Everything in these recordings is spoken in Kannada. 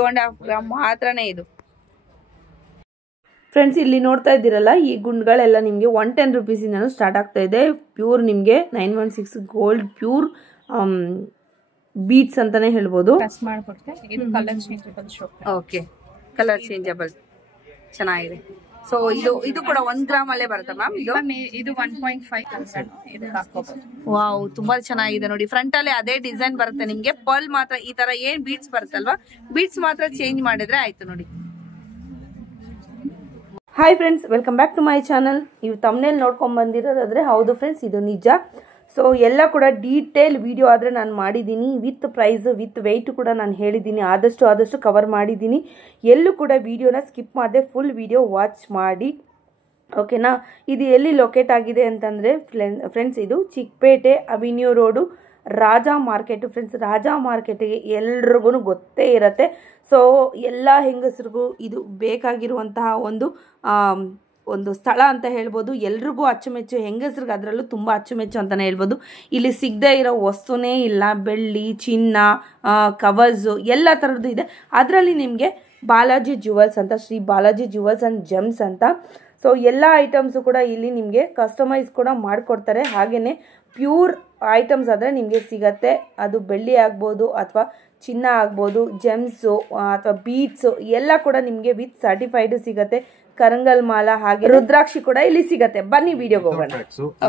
2.5 ಗ್ರಾಮ್ ಮಾತ್ರನೇ ಇದು. ಫ್ರೆಂಡ್ಸ್ ಇಲ್ಲಿ ನೋಡ್ತಾ ಇದ್ದೀರಲ್ಲ, ಈ ಗುಂಡ್ಗಳೆಲ್ಲ ನಿಮಗೆ 110 ರೂಪೀಸಿಂದನೂ ಸ್ಟಾರ್ಟ್ ಆಗ್ತಾ ಇದೆ. ಪ್ಯೂರ್ ನಿಮಗೆ 916 ಗೋಲ್ಡ್ ಪ್ಯೂರ್ ಬೀಟ್ಸ್ ಅಂತಾನೆ ಹೇಳ್ಬೋದು. ಓಕೆ, ಕಲರ್ ಚೇಂಜಬಲ್ ಚೆನ್ನಾಗಿದೆ. ಸೊ ಇದು ಕೂಡ 1 ಗ್ರಾಮ್ ಅಲ್ಲೇ ಬರುತ್ತೆ ಮ್ಯಾಮ್. ಇದು 1.5 ವಾವ್, ತುಂಬಾ ಚೆನ್ನಾಗಿದೆ ನೋಡಿ. ಫ್ರಂಟ್ ಅಲ್ಲಿ ಅದೇ ಡಿಸೈನ್ ಬರುತ್ತೆ ನಿಮ್ಗೆ. ಪರ್ಲ್ ಮಾತ್ರ ಈ ತರ ಏನ್ ಬೀಟ್ಸ್ ಬರುತ್ತಲ್ವಾ, ಬೀಟ್ಸ್ ಮಾತ್ರ ಚೇಂಜ್ ಮಾಡಿದ್ರೆ ಆಯ್ತು ನೋಡಿ. Hi friends, welcome back to my channel. ನೀವು ತಮ್ಮನೇಲಿ ನೋಡ್ಕೊಂಡು ಬಂದಿರೋದಾದ್ರೆ ಹೌದು ಫ್ರೆಂಡ್ಸ್, ಇದು ನಿಜ. ಸೊ ಎಲ್ಲ ಕೂಡ ಡೀಟೇಲ್ ವಿಡಿಯೋ ಆದರೆ ನಾನು ಮಾಡಿದ್ದೀನಿ, ವಿತ್ ಪ್ರೈಸ್ ವಿತ್ ವೆಯ್ಟ್ ಕೂಡ ನಾನು ಹೇಳಿದ್ದೀನಿ. ಆದಷ್ಟು ಕವರ್ ಮಾಡಿದ್ದೀನಿ. ಎಲ್ಲೂ ಕೂಡ ವಿಡಿಯೋನ ಸ್ಕಿಪ್ ಮಾಡದೆ ಫುಲ್ ವಿಡಿಯೋ ವಾಚ್ ಮಾಡಿ, ಓಕೆನಾ. ಇದು ಎಲ್ಲಿ ಲೊಕೇಟ್ ಆಗಿದೆ ಅಂತಂದರೆ ಫ್ರೆಂಡ್ಸ್, ಇದು Chikkapete avenue road, Raja market. Friends, Raja ಮಾರ್ಕೆಟಿಗೆ ಎಲ್ರಿಗೂ ಗೊತ್ತೇ ಇರುತ್ತೆ. ಸೊ ಎಲ್ಲ ಹೆಂಗಸರಿಗೂ ಇದು ಬೇಕಾಗಿರುವಂತಹ ಒಂದು ಸ್ಥಳ ಅಂತ ಹೇಳ್ಬೋದು. ಎಲ್ರಿಗೂ ಅಚ್ಚುಮೆಚ್ಚು, ಹೆಂಗಸ್ರಿಗೆ ಅದರಲ್ಲೂ ತುಂಬ ಅಚ್ಚುಮೆಚ್ಚು ಅಂತಲೇ ಹೇಳ್ಬೋದು. ಇಲ್ಲಿ ಸಿಗದೇ ಇರೋ ವಸ್ತುನೇ ಇಲ್ಲ. ಬೆಳ್ಳಿ, ಚಿನ್ನ, ಕವರ್ಸು ಎಲ್ಲ ಥರದ್ದು ಇದೆ. ಅದರಲ್ಲಿ ನಿಮಗೆ ಬಾಲಾಜಿ ಜುವೆಲ್ಸ್ ಅಂತ, Shri Balaji jewels and gems ಅಂತ. ಸೊ ಎಲ್ಲ ಐಟಮ್ಸು ಕೂಡ ಇಲ್ಲಿ ನಿಮಗೆ ಕಸ್ಟಮೈಸ್ ಕೂಡ ಮಾಡಿಕೊಡ್ತಾರೆ. ಹಾಗೆಯೇ ಪ್ಯೂರ್ ಐಟಮ್ಸ್ ಆದರೆ ನಿಮಗೆ ಸಿಗತ್ತೆ. ಅದು ಬೆಳ್ಳಿ ಆಗ್ಬೋದು ಅಥವಾ ಚಿನ್ನ ಆಗ್ಬೋದು, ಜೆಮ್ಸು ಅಥವಾ ಬೀಟ್ಸು ಎಲ್ಲ ಕೂಡ ನಿಮಗೆ ವಿತ್ ಸರ್ಟಿಫೈಡ್ ಸಿಗತ್ತೆ. ಕರಂಗಲ್ ಮಾಲ ಹಾಗೆ ರುದ್ರಾಕ್ಷಿ ಕೂಡ ಇಲ್ಲಿ ಸಿಗತ್ತೆ. ಬನ್ನಿ ವಿಡಿಯೋಗೆ ಹೋಗೋಣ.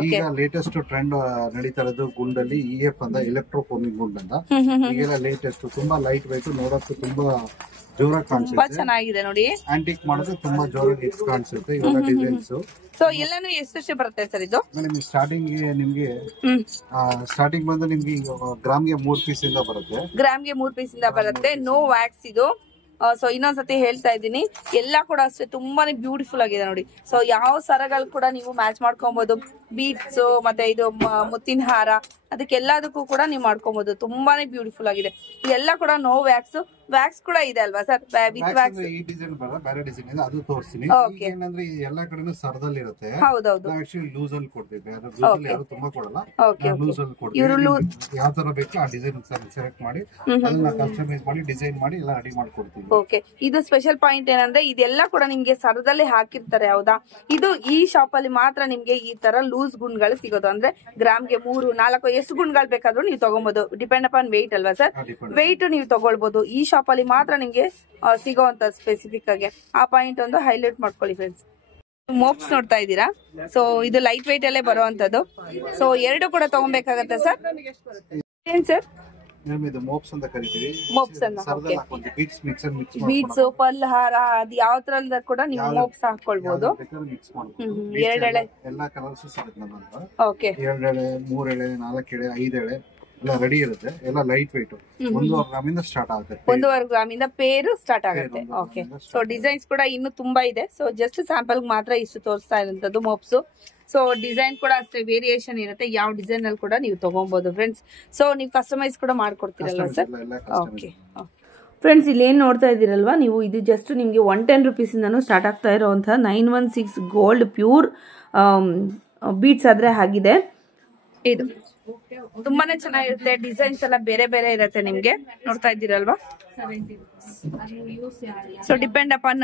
ಈಗ ಲೇಟೆಸ್ಟ್ ಟ್ರೆಂಡ್ ನಡೀತಾ ಇರೋದು ಗುಂಡಲ್ಲಿ EF ಅಂತ, ಎಲೆಕ್ಟ್ರೋಫೋನಿಕ್ ಗುಂಡ್ ಅಂತ. ಈಗೆಲ್ಲ ಲೇಟೆಸ್ಟ್, ತುಂಬಾ ಲೈಟ್ ವೆಯ್ಟ್, ನೋಡೋಕೆ ತುಂಬಾ ಜೋರಾಗಿ ಕಾಣಿಸುತ್ತೆ. ಚೆನ್ನಾಗಿದೆ ನೋಡಿ. ಆಂಟಿಕ್ ಮಾಡೋದು ತುಂಬಾ ಜೋರಾಗಿ ಕಾಣಿಸುತ್ತೆ ಇವಾಗ ಡಿಸೈನ್ಸ್. ಸೊ ಎಲ್ಲಾನು ಎಷ್ಟು ಬರುತ್ತೆ ಸರ್ ಇದು? ನಿಮ್ಗೆ ಸ್ಟಾರ್ಟಿಂಗ್ ಬಂದು ನಿಮ್ಗೆ ಗ್ರಾಮ್ಗೆ 3 ಪೀಸ್ ಇಂದ ಬರುತ್ತೆ. ಗ್ರಾಮ್ಗೆ 3 ಪೀಸ್ ಇಂದ ಬರುತ್ತೆ. ನೋ ವ್ಯಾಕ್ಸ್ ಇದು. ಸೊ ಇನ್ನೊಂದ್ಸತಿ ಹೇಳ್ತಾ ಇದ್ದೀನಿ, ಎಲ್ಲ ಕೂಡ ಅಷ್ಟೇ ತುಂಬಾನೇ ಬ್ಯೂಟಿಫುಲ್ ಆಗಿದೆ ನೋಡಿ. ಸೊ ಯಾವ ಸರಗಳು ಕೂಡ ನೀವು ಮ್ಯಾಚ್ ಮಾಡ್ಕೊಬಹುದು. ಬೀಟ್ಸ್ ಮತ್ತೆ ಇದು ಮುತ್ತಿನ ಹಾರ, ಅದಕ್ಕೆಲ್ಲದಕ್ಕೂ ಕೂಡ ನೀವು ಮಾಡ್ಕೊಬಹುದು. ತುಂಬಾನೇ ಬ್ಯೂಟಿಫುಲ್ ಆಗಿದೆ. ಎಲ್ಲ ಕೂಡ ನೋ ವ್ಯಾಕ್ಸ್. ವ್ಯಾಕ್ಸ್ ಕೂಡ ಇದೆ ಅಲ್ವಾ ಸರ್? With wax. ಈ ಡಿಸೈನ್ ಬರ ಬೇರೆ ಡಿಸೈನ್ ಇದೆ, ಅದು ತೋರಿಸ್ತೀನಿ. ಏನಂದ್ರೆ ಎಲ್ಲಾ ಕಡೆನೂ ಸರದಲ್ಲಿ ಇರುತ್ತೆ. ಹೌದೌದು. ಆಕ್ಚುಲಿ ಲೂಸ್ ಅಲ್ಲಿ ಕೊಡ್ತೀವಿ. ಯಾರು ತುಂಬಾ ಕೊಡಲ್ಲ, ಲೂಸ್ ಅಲ್ಲಿ ಕೊಡ್ತೀವಿ. ಯಾವ ತರ ಬೇಕು ಆ ಡಿಸೈನ್ ಸೆಲೆಕ್ಟ್ ಮಾಡಿ ಅದನ್ನ ಕಸ್ಟಮೈಸ್ ಮಾಡಿ ಡಿಸೈನ್ ಮಾಡಿ ಎಲ್ಲ ರೆಡಿ ಮಾಡ್ಕೊಡ್ತೀವಿ. ಓಕೆ, ಇದು ಸ್ಪೆಷಲ್ ಪಾಯಿಂಟ್ ಏನಂದ್ರೆ ಇದೆಲ್ಲ ಕೂಡ ನಿಮ್ಗೆ ಸರದಲ್ಲಿ ಹಾಕಿರ್ತಾರೆ. ಹೌದಾ? ಇದು ಈ ಶಾಪ್ ಅಲ್ಲಿ ಮಾತ್ರ ನಿಮ್ಗೆ ಈ ತರ ಲೂಸ್ ಗುಂಡ್ಗಳು ಸಿಗೋದು. ಅಂದ್ರೆ ಗ್ರಾಮ್ಗೆ 3, 4 ಎಷ್ಟು ಗುಂಡ್ಗಳು ಬೇಕಾದ್ರೂ ನೀವು ತಗೊಬಹುದು. ಡಿಪೆಂಡ್ ಅಪಾನ್ ವೆಯ್ಟ್ ಅಲ್ವಾ ಸರ್? ವೆಯ್ಟ್ ನೀವು ತಗೊಳ್ಬಹುದು. ಈ ಶಾಪ್ ಅಲ್ಲಿ ಮಾತ್ರ ನಿಮ್ಗೆ ಸಿಗೋವಂತ ಸ್ಪೆಸಿಫಿಕ್ ಆಗಿ ಆ ಪಾಯಿಂಟ್ ಒಂದು ಹೈಲೈಟ್ ಮಾಡ್ಕೊಳ್ಳಿ ಫ್ರೆಂಡ್ಸ್. ಮೋಪ್ಸ್ ನೋಡ್ತಾ ಇದ್ದೀರಾ? ಸೊ ಇದು ಲೈಟ್ ವೆಯ್ಟ್ ಅಲ್ಲೇ ಬರುವಂತದ್ದು. ಸೊ 2 ಕೂಡ ತಗೊಬೇಕಾಗತ್ತೆ ಸರ್. ಏನ್ ಸರ್? ಮೋಪ್ಸ್ ಅಂತ ಕರಿತೀವಿ. ಮೋಪ್ಸ್ ಅಂತ ಬೀಟ್ಸ್, ಪರ್ಲ್ ಹಾರ, ಅದು ಯಾವ ತರ ಕೂಡ ನೀವು ಮೋಪ್ಸ್ ಹಾಕೊಳ್ಬಹುದು. 2 ಎಳೆ ಎಲ್ಲಾ ಕಲರ್ಸ್ ಸಿಗುತ್ತೆ ನಮ್ಮ ಹತ್ರ. ಓಕೆ, 2 ಎಳೆ, 3 ಎಳೆ, 4 ಎಳೆ, 5 ಎಳೆ ಎಲ್ಲ ರೆಡಿ ಇರುತ್ತೆ. ಎಲ್ಲ ಲೈಟ್ ವೆಯ್ಟ್. 1.5 ಗ್ರಾಮಿಂದ ಸ್ಟಾರ್ಟ್ ಆಗುತ್ತೆ. 1.5 ಗ್ರಾಮಿಂದ ಪೇರು ಸ್ಟಾರ್ಟ್ ಆಗುತ್ತೆ. ಓಕೆ, ಸೊ ಡಿಸೈನ್ಸ್ ಕೂಡ ಇನ್ನು ತುಂಬಾ ಇದೆ. ಸೊ ಜಸ್ಟ್ ಸ್ಯಾಂಪಲ್ ಮಾತ್ರ ಇಷ್ಟು ತೋರಿಸ್ತಾ ಇರುವಂತದ್ದು ಮೋಪ್ಸ್. ಸೊ ಡಿಸೈನ್ ಕೂಡ ಅಷ್ಟೇ ವೇರಿಯೇಷನ್ ಇರುತ್ತೆ. ಯಾವ ಡಿಸೈನ್ ಅಲ್ಲಿ ಕೂಡ ನೀವು ತಗೊಬಹುದು ಫ್ರೆಂಡ್ಸ್. ಸೊ ನೀವು ಕಸ್ಟಮೈಸ್ ಕೂಡ ಮಾಡ್ಕೊಡ್ತೀರಲ್ವಾ ಸರ್? ಓಕೆ ಫ್ರೆಂಡ್ಸ್, ಇಲ್ಲಿ ಏನು ನೋಡ್ತಾ ಇದ್ದೀರಲ್ವಾ ನೀವು, ಇದು ಜಸ್ಟ್ ನಿಮಗೆ 110 ರೂಪೀಸಿಂದನೂ ಸ್ಟಾರ್ಟ್ ಆಗ್ತಾ ಇರೋವಂಥ 916 ಗೋಲ್ಡ್ ಪ್ಯೂರ್ ಬೀಟ್ಸ್ ಆದರೆ ಆಗಿದೆ. ಇದು ತುಂಬಾನೇ ಚೆನ್ನಾಗಿರುತ್ತೆ. ಡಿಸೈನ್ಸ್ ಎಲ್ಲ ಬೇರೆ ಬೇರೆ ಇರುತ್ತೆ. ನಿಮ್ಗೆ ನೋಡ್ತಾ ಇದ್ದೀರಲ್ವಾ? So depend upon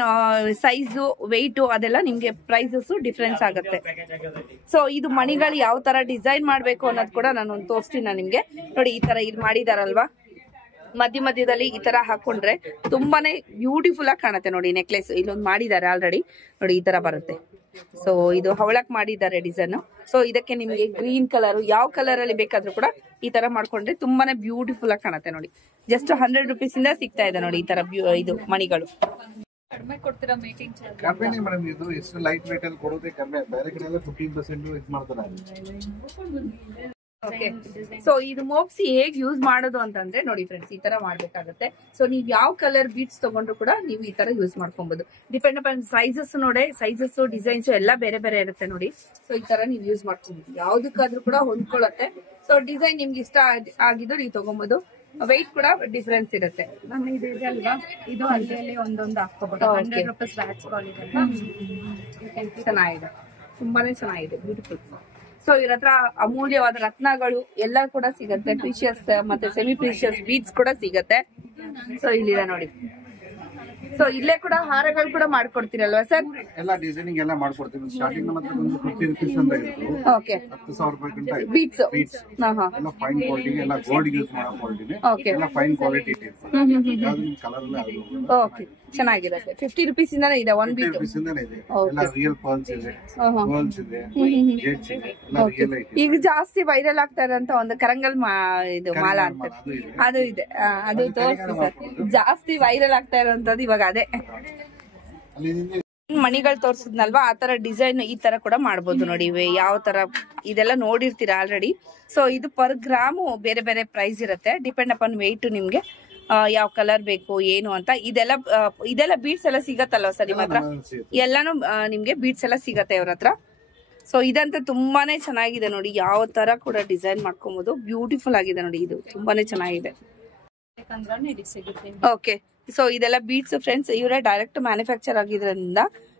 size, weight, ಅದೆಲ್ಲ ನಿಮ್ಗೆ ಪ್ರೈಸಸ್ ಡಿಫ್ರೆನ್ಸ್ ಆಗುತ್ತೆ. ಸೊ ಇದು ಮಣಿಗಳು ಯಾವ ತರ ಡಿಸೈನ್ ಮಾಡ್ಬೇಕು ಅನ್ನೋದು ಕೂಡ ನಾನು ತೋರಿಸ್ತೀನಿ ನಿಮ್ಗೆ. ನೋಡಿ, ಈ ತರ ಇಲ್ಲಿ ಮಾಡಿದಾರಲ್ವಾ, ಮಧ್ಯದಲ್ಲಿ ಈ ತರ ಹಾಕೊಂಡ್ರೆ ತುಂಬಾನೇ ಬ್ಯೂಟಿಫುಲ್ ಆಗಿ ಕಾಣುತ್ತೆ ನೋಡಿ. ನೆಕ್ಲೆಸ್ ಇಲ್ಲೊಂದು ಮಾಡಿದ್ದಾರೆ ಆಲ್ರೆಡಿ ನೋಡಿ, ಈ ತರ ಬರುತ್ತೆ. ಸೊ ಇದು ಹವಳಕ್ ಮಾಡಿದ್ದಾರೆ ಡಿಸೈನ್. ಸೊ ಇದಕ್ಕೆ ನಿಮಗೆ ಗ್ರೀನ್ ಕಲರ್, ಯಾವ ಕಲರ್ ಅಲ್ಲಿ ಬೇಕಾದ್ರೂ ಕೂಡ ಈ ತರ ಮಾಡ್ಕೊಂಡ್ರೆ ತುಂಬಾನೇ ಬ್ಯೂಟಿಫುಲ್ ಆಗಿ ಕಾಣುತ್ತೆ ನೋಡಿ. ಜಸ್ಟ್ 100 ರೂಪೀಸ್ ಇಂದ ಸಿಗ್ತಾ ಇದೆ ನೋಡಿ ಈ ತರ ಇದು ಮಣಿಗಳು. ಕಡಿಮೆ ಕೊಡ್ತೀರಾ ಮೇಕಿಂಗ್ ಚಾರ್ಜ್? ಕಡಿಮೆ ಮೇಡಮ್, ಇದು ಎಷ್ಟು ಲೈಟ್ ವೇಟ್ ಅಲ್ಲಿ ಕೊಡೋದೇ ಕಡಿಮೆ. ಬೇರೆ ಕಡೆ ಎಲ್ಲ 15% ಇದು ಮಾಡ್ತಾರೆ. ಓಕೆ, ಸೊ ಇದು ಮೋಪ್ಸಿ ಹೇಗ್ ಯೂಸ್ ಮಾಡೋದು ಅಂತಂದ್ರೆ ನೋಡಿ ಫ್ರೆಂಡ್ಸ್, ಈ ತರ ಮಾಡ್ಬೇಕಾಗತ್ತೆ. ಸೊ ನೀವ್ ಯಾವ ಕಲರ್ ಬೀಟ್ಸ್ ತಗೊಂಡ್ರು ಕೂಡ ನೀವು ಈ ತರ ಯೂಸ್ ಮಾಡ್ಕೊಬಹುದು. ಡಿಪೆಂಡ್ ಅಪಾನ್ ಸೈಜಸ್ ನೋಡಿ, ಸೈಜಸ್ ಡಿಸೈನ್ಸ್ ಎಲ್ಲ ಬೇರೆ ಬೇರೆ ಇರುತ್ತೆ ನೋಡಿ. ಸೊ ಈ ತರ ನೀವು ಯೂಸ್ ಮಾಡ್ಕೊಬಹುದು. ಯಾವ್ದಕ್ಕಾದ್ರೂ ಕೂಡ ಹೊಂದ್ಕೊಳ್ಳುತ್ತೆ. ಸೊ ಡಿಸೈನ್ ನಿಮ್ಗೆ ಇಷ್ಟ ಆಗಿದ್ದು ನೀವು ತಗೊಬಹುದು. ವೆಯ್ಟ್ ಕೂಡ ಡಿಫರೆನ್ಸ್ ಇರುತ್ತೆ. ಇದು ಇದೆ ಅಲ್ವಾ, ಇದು ಅಲ್ಲೇ ಒಂದೊಂದು ಹಾಕೋಬಹುದು. 100 ರೂಪೀಸ್ ವ್ಯಾಕ್ಸ್ ಕ್ವಾಲಿಟಿ ಚೆನ್ನಾಗಿದೆ, ತುಂಬಾನೇ ಚೆನ್ನಾಗಿದೆ, ಬ್ಯೂಟಿಫುಲ್. ಸೊ ಇವ್ರ ಹತ್ರ ಅಮೂಲ್ಯವಾದ ರತ್ನಗಳು ಎಲ್ಲ ಕೂಡ ಸಿಗತ್ತೆ. ಪ್ರೀಶಿಯಸ್ ಮತ್ತೆ ಸೆಮಿ ಪ್ರೀಶಿಯಸ್ ಬೀಡ್ಸ್ ಕೂಡ ಸಿಗತ್ತೆ. ಸೊ ಇಲ್ಲಿದೆ ನೋಡಿ, ಸೊ ಇಲ್ಲೇ ಕೂಡ ಹಾರಗಳು ಕೂಡ ಮಾಡ್ಕೊಡ್ತೀರಲ್ವಾ ಸರ್? ಎಲ್ಲ ಡಿಸೈನಿಂಗ್ ಎಲ್ಲ ಮಾಡ್ಕೊಡ್ತೀವಿ. ಸ್ಟಾರ್ಟಿಂಗ್ ನಮ್ಮ ಹತ್ರ ಒಂದು 50 rupees ಅಂತ ಇತ್ತು. ಓಕೆ. 10,000 ರೂಪಾಯಿ ಗಂಟ ಬೀಟ್ಸ್. ಎಲ್ಲ ಫೈನ್ ಕ್ವಾಲಿಟಿ, ಎಲ್ಲ ಗೋಲ್ಡ್ ಯೂಸ್ ಮಾಡೋ ಕ್ವಾಲಿಟಿ, ಓಕೆ. ಎಲ್ಲ ಫೈನ್ ಕ್ವಾಲಿಟಿ ಇದೆ. ಯಾವ್ದು ಕಲರ್ ಎಲ್ಲ ಅದು ಓಕೆ, ಚೆನ್ನಾಗಿರುತ್ತೆ. 50 rupees ಇಂದಾನೆ ಇದೆ ಒಂದ್ ಬೀಟ್. 50 rupees ಇಂದಾನೆ ಇದೆ. ಎಲ್ಲ ರಿಯಲ್ ಪರ್ಲ್ಸ್ ಇದೆ, ಗೋಲ್ಡ್ಸ್ ಇದೆ, ಜೇಡ್ಸ್ ಇದೆ, ಎಲ್ಲ ರಿಯಲ್ ಐತೆ. ಈಗ ಜಾಸ್ತಿ ವೈರಲ್ ಆಗ್ತಾ ಇರೋಂತ ಒಂದು ಕರಂಗಲ್ ಇದು ಮಾಲಾ ಅಂತ ಅದು ಇದೆ. ಅದು ತೋರಿಸಿ ಸರ್. ಜಾಸ್ತಿ ವೈರಲ್ ಆಗ್ತಾ ಇರೋಂಥದ್ದು ಇವಾಗ ಅದೇ ಮಣಿಗಳು ತೋರ್ಸಿದ್ನಲ್ವಾ, ಆ ತರ ಡಿಸೈನ್ ಈ ತರ ಕೂಡ ಮಾಡ್ಬೋದು ನೋಡಿ. ಯಾವ ತರ ಇದೆಲ್ಲ ನೋಡಿರ್ತೀರಾ ಆಲ್ರೆಡಿ. ಸೊ ಇದು ಪರ್ ಗ್ರಾಮು ಬೇರೆ ಬೇರೆ ಪ್ರೈಸ್ ಇರುತ್ತೆ, ಡಿಪೆಂಡ್ ಅಪಾನ್ ವೆಯ್ಟ್ ನಿಮ್ಗೆ ಯಾವ ಕಲರ್ ಬೇಕು ಏನು ಅಂತ. ಇದೆಲ್ಲ ಬೀಡ್ಸ್ ಎಲ್ಲ ಸಿಗತ್ತಲ್ವ ಸರ್ ನಿಮ್ಮ ಹತ್ರ? ಎಲ್ಲಾನು ನಿಮ್ಗೆ ಬೀಡ್ಸ್ ಎಲ್ಲ ಸಿಗತ್ತೆ ಇವ್ರ ಹತ್ರ. ಸೊ ಇದಂತ ತುಂಬಾನೇ ಚೆನ್ನಾಗಿದೆ ನೋಡಿ, ಯಾವ ತರ ಕೂಡ ಡಿಸೈನ್ ಮಾಡ್ಕೊಬಹುದು. ಬ್ಯೂಟಿಫುಲ್ ಆಗಿದೆ ನೋಡಿ, ಇದು ತುಂಬಾನೇ ಚೆನ್ನಾಗಿದೆ. ಓಕೆ, ಸೊ ಇದೆಲ್ಲ ಬೀಡ್ಸ್ ಫ್ರೆಂಡ್ಸ್, ಇವರೇ ಡೈರೆಕ್ಟ್ ಮ್ಯಾನುಫ್ಯಾಕ್ಚರ್ ಆಗಿದ್ರಿಂದ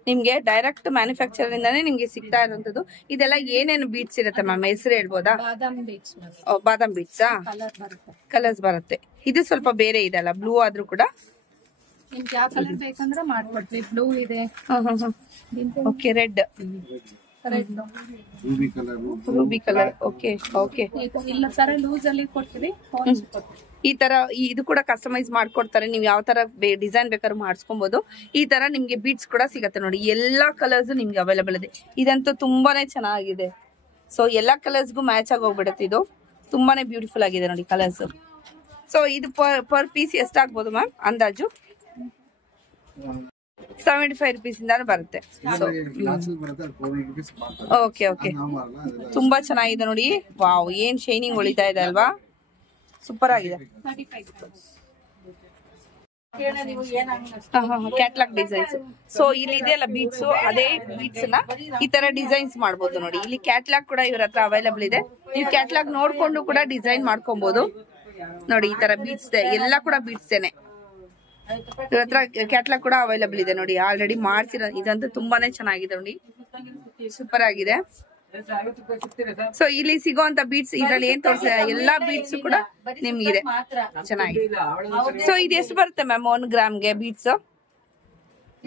ನಿಮ್ಗೆ ಡೈರೆಕ್ಟ್ ಮ್ಯಾನುಫ್ಯಾಕ್ಚರ್ ಇಂದಾನೆ ನಿಮ್ಗೆ ಸಿಗ್ತಾ ಇರುವಂತದ್ದು. ಇದೆಲ್ಲ ಏನೇನು ಬೀಡ್ಸ್ ಇರುತ್ತೆ ಮ್ಯಾಮ್, ಹೆಸರು ಹೇಳ್ಬೋದಾ? ಬಾದಾಮ್ ಬೀಡ್ಸಾ? ಕಲರ್ಸ್ ಬರುತ್ತೆ. ಇದು ಸ್ವಲ್ಪ ಬೇರೆ ಇದೆಲ್ಲ, ಬ್ಲೂ ಆದ್ರೂ ಕೂಡ ಯಾವ ಕಲರ್ ಬೇಕಂದ್ರೆ ಮಾಡ್ಕೊಡ್ತೀವಿ. ಬ್ಲೂ ಇದೆ, okay, red, Ruby colour. Okay okay, ಇಲ್ಲ ಸರ್ ಲೂಸ್ ಅಲ್ಲಿ ಕೊಡ್ತೀವಿ. ಈ ತರ ಇದು ಕೂಡ ಕಸ್ಟಮೈಸ್ ಮಾಡ್ಕೊಡ್ತಾರೆ. ನೀವು ಯಾವ ತರ ಡಿಸೈನ್ ಬೇಕಾದ್ರೂ ಮಾಡಿಸ್ಕೊಬಹುದು. ಈ ತರ ನಿಮ್ಗೆ ಬೀಡ್ಸ್ ಕೂಡ ಸಿಗತ್ತೆ ನೋಡಿ, ಎಲ್ಲಾ ಕಲರ್ಸ್ ನಿಮ್ಗೆ ಅವೈಲೇಬಲ್ ಇದೆ. ಇದಂತೂ ತುಂಬಾನೇ ಚೆನ್ನಾಗಿದೆ. ಸೊ ಎಲ್ಲಾ ಕಲರ್ಸ್ಗೂ ಮ್ಯಾಚ್ ಆಗಿ ಹೋಗ್ಬಿಡುತ್ತೆ. ಇದು ತುಂಬಾನೇ ಬ್ಯೂಟಿಫುಲ್ ಆಗಿದೆ ನೋಡಿ ಕಲರ್ಸ್. ಸೊ ಇದು ಪರ್ ಪೀಸ್ ಎಷ್ಟಾಗ್ಬೋದು ಮ್ಯಾಮ್ ಅಂದಾಜು? 75 rupees ಇಂದಾನು ಬರುತ್ತೆ. ಓಕೆ ಓಕೆ, ತುಂಬಾ ಚೆನ್ನಾಗಿದೆ ನೋಡಿ. ವಾವ್, ಏನ್ ಶೈನಿಂಗ್ ಹೊಳಿತಾ ಇದೆ ಅಲ್ವಾ, ಸೂಪರ್ ಆಗಿದೆ. Catalogue designs. ಸೊ ಇಲ್ಲಿ ಇದೆಯಲ್ಲ ಬೀಡ್ಸ್, ಅದೇ ಬೀಡ್ಸ್ ನ ಈ ತರ ಡಿಸೈನ್ಸ್ ಮಾಡ್ಬೋದು ನೋಡಿ. ಇಲ್ಲಿ ಕ್ಯಾಟ್ಲಾಗ್ ಕೂಡ ಇವ್ರ ಹತ್ರ ಅವೈಲಬಲ್ ಇದೆ. ನೀವು ಕ್ಯಾಟ್ಲಾಗ್ ನೋಡ್ಕೊಂಡು ಕೂಡ ಡಿಸೈನ್ ಮಾಡ್ಕೊಬಹುದು ನೋಡಿ. ಈ ತರ ಬೀಡ್ಸ್ ಎಲ್ಲ ಕೂಡ ಬೀಡ್ಸೇನೆ ಇವ್ರ ಹತ್ರ. ಕ್ಯಾಟ್ಲಾಗ್ ಕೂಡ ಅವೈಲಬಲ್ ಇದೆ ನೋಡಿ, ಆಲ್ರೆಡಿ ಮಾಡ್ಸಿರೋ. ಇದಂತೂ ತುಂಬಾನೇ ಚೆನ್ನಾಗಿದೆ ನೋಡಿ, ಸೂಪರ್ ಆಗಿದೆ. ಸೊ ಇಲ್ಲಿ ಸಿಗೋಂತ ಬೀಡ್ಸ್ ಇದ್ರಲ್ಲಿ ಏನ್ ತೋರಿಸ ಎಲ್ಲಾ ಬೀಡ್ಸ್ ಕೂಡ ನಿಮ್ಗಿದೆ, ಚೆನ್ನಾಗಿದೆ. ಸೊ ಇದು ಎಷ್ಟು ಬರುತ್ತೆ ಮ್ಯಾಮ್ 1 ಗ್ರಾಮ್ಗೆ ಬೀಡ್ಸ್?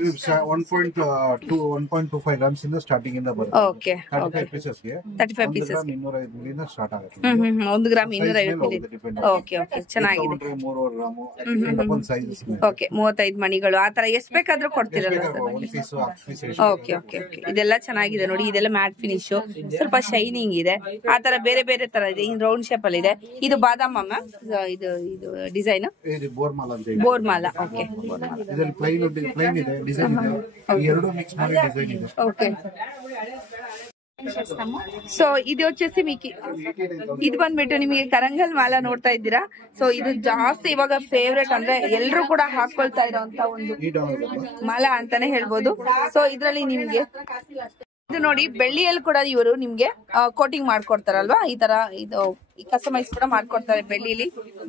1.25 grams ಇಂದ ಸ್ಟಾರ್ಟಿಂಗ್ ಇಂದ ಬರುತ್ತೆ. ಓಕೆ, 35 ಪೀಸಸ್ಗೆ 35 ಪೀಸಸ್ 250 ಮಿಲಿಯಿಂದ ಸ್ಟಾರ್ಟ್ ಆಗುತ್ತೆ. 1 ಗ್ರಾಮ್ 250. ಓಕೆ ಓಕೆ, ಚೆನ್ನಾಗಿದೆ. 3 ಗ್ರಾಮ್ ಸೈಜಸ್. ಓಕೆ, 35 ಮಣಿಗಳು ಆ ತರ ಎಷ್ಟು ಬೇಕಾದ್ರೂ ಕೊಡ್ತೀರಲ್ಲ ಸರ್? ಓಕೆ ಓಕೆ ಓಕೆ, ಇದೆಲ್ಲ ಚೆನ್ನಾಗಿದೆ ನೋಡಿ. ಇದೆಲ್ಲ ಮ್ಯಾಟ್ ಫಿನಿಶ್, ಸ್ವಲ್ಪ ಶೈನಿಂಗ್ ಇದೆ. ಆ ತರ ಬೇರೆ ಬೇರೆ ತರ ಇದೆ. ಇನ್ ರೌಂಡ್ ಶೇಪ್ ಅಲ್ಲಿ ಇದೆ. ಇದು ಬಾದಾಮ ಮ್ಯಾಮ್, ಇದು ಡಿಸೈನ್ ಬೋರ್ಮಾಲ ಅಂತ. ಬೋರ್ಮಾಲ, ಓಕೆ. ಇದರಲ್ಲಿ ಪ್ಲೈನ್ ಇದೆ, ಡಿಸೈನ್ ಇದೆ, ಎರಡು ಮಿಕ್ಸ್ ಮಾಡಿ ಡಿಸೈನ್ ಇದೆ. ఓకే. సో ఇది వచ్చేసి మీకు ఇది ಬಂದ್ಬಿಟ್ಟು ನಿಮಗೆ ಕರಂಗಲ್ ಮಾಲಾ ನೋಡ್ತಾ ಇದ್ದೀರಾ. ಸೊ ಇದು ಜಾಸ್ತಿ ಇವಾಗ ಫೇವ್ರೇಟ್ ಅಂದ್ರೆ ಎಲ್ಲರೂ ಕೂಡ ಹಾಕೊಳ್ತಾ ಇರೋಂತ ಒಂದು ಮಾಲಾ ಅಂತಾನೆ ಹೇಳ್ಬೋದು. ಸೊ ಇದ್ರಲ್ಲಿ ನಿಮ್ಗೆ ಇದು ನೋಡಿ, ಬೆಳ್ಳಿಯಲ್ಲಿ ಕೂಡ ಇವರು ನಿಮ್ಗೆ ಕೋಟಿಂಗ್ ಮಾಡ್ಕೊಡ್ತಾರಲ್ವಾ, ಈ ತರ ಇದು ಕಸ್ಟಮೈಸ್ ಕೂಡ ಮಾಡ್ಕೊಡ್ತಾರೆ.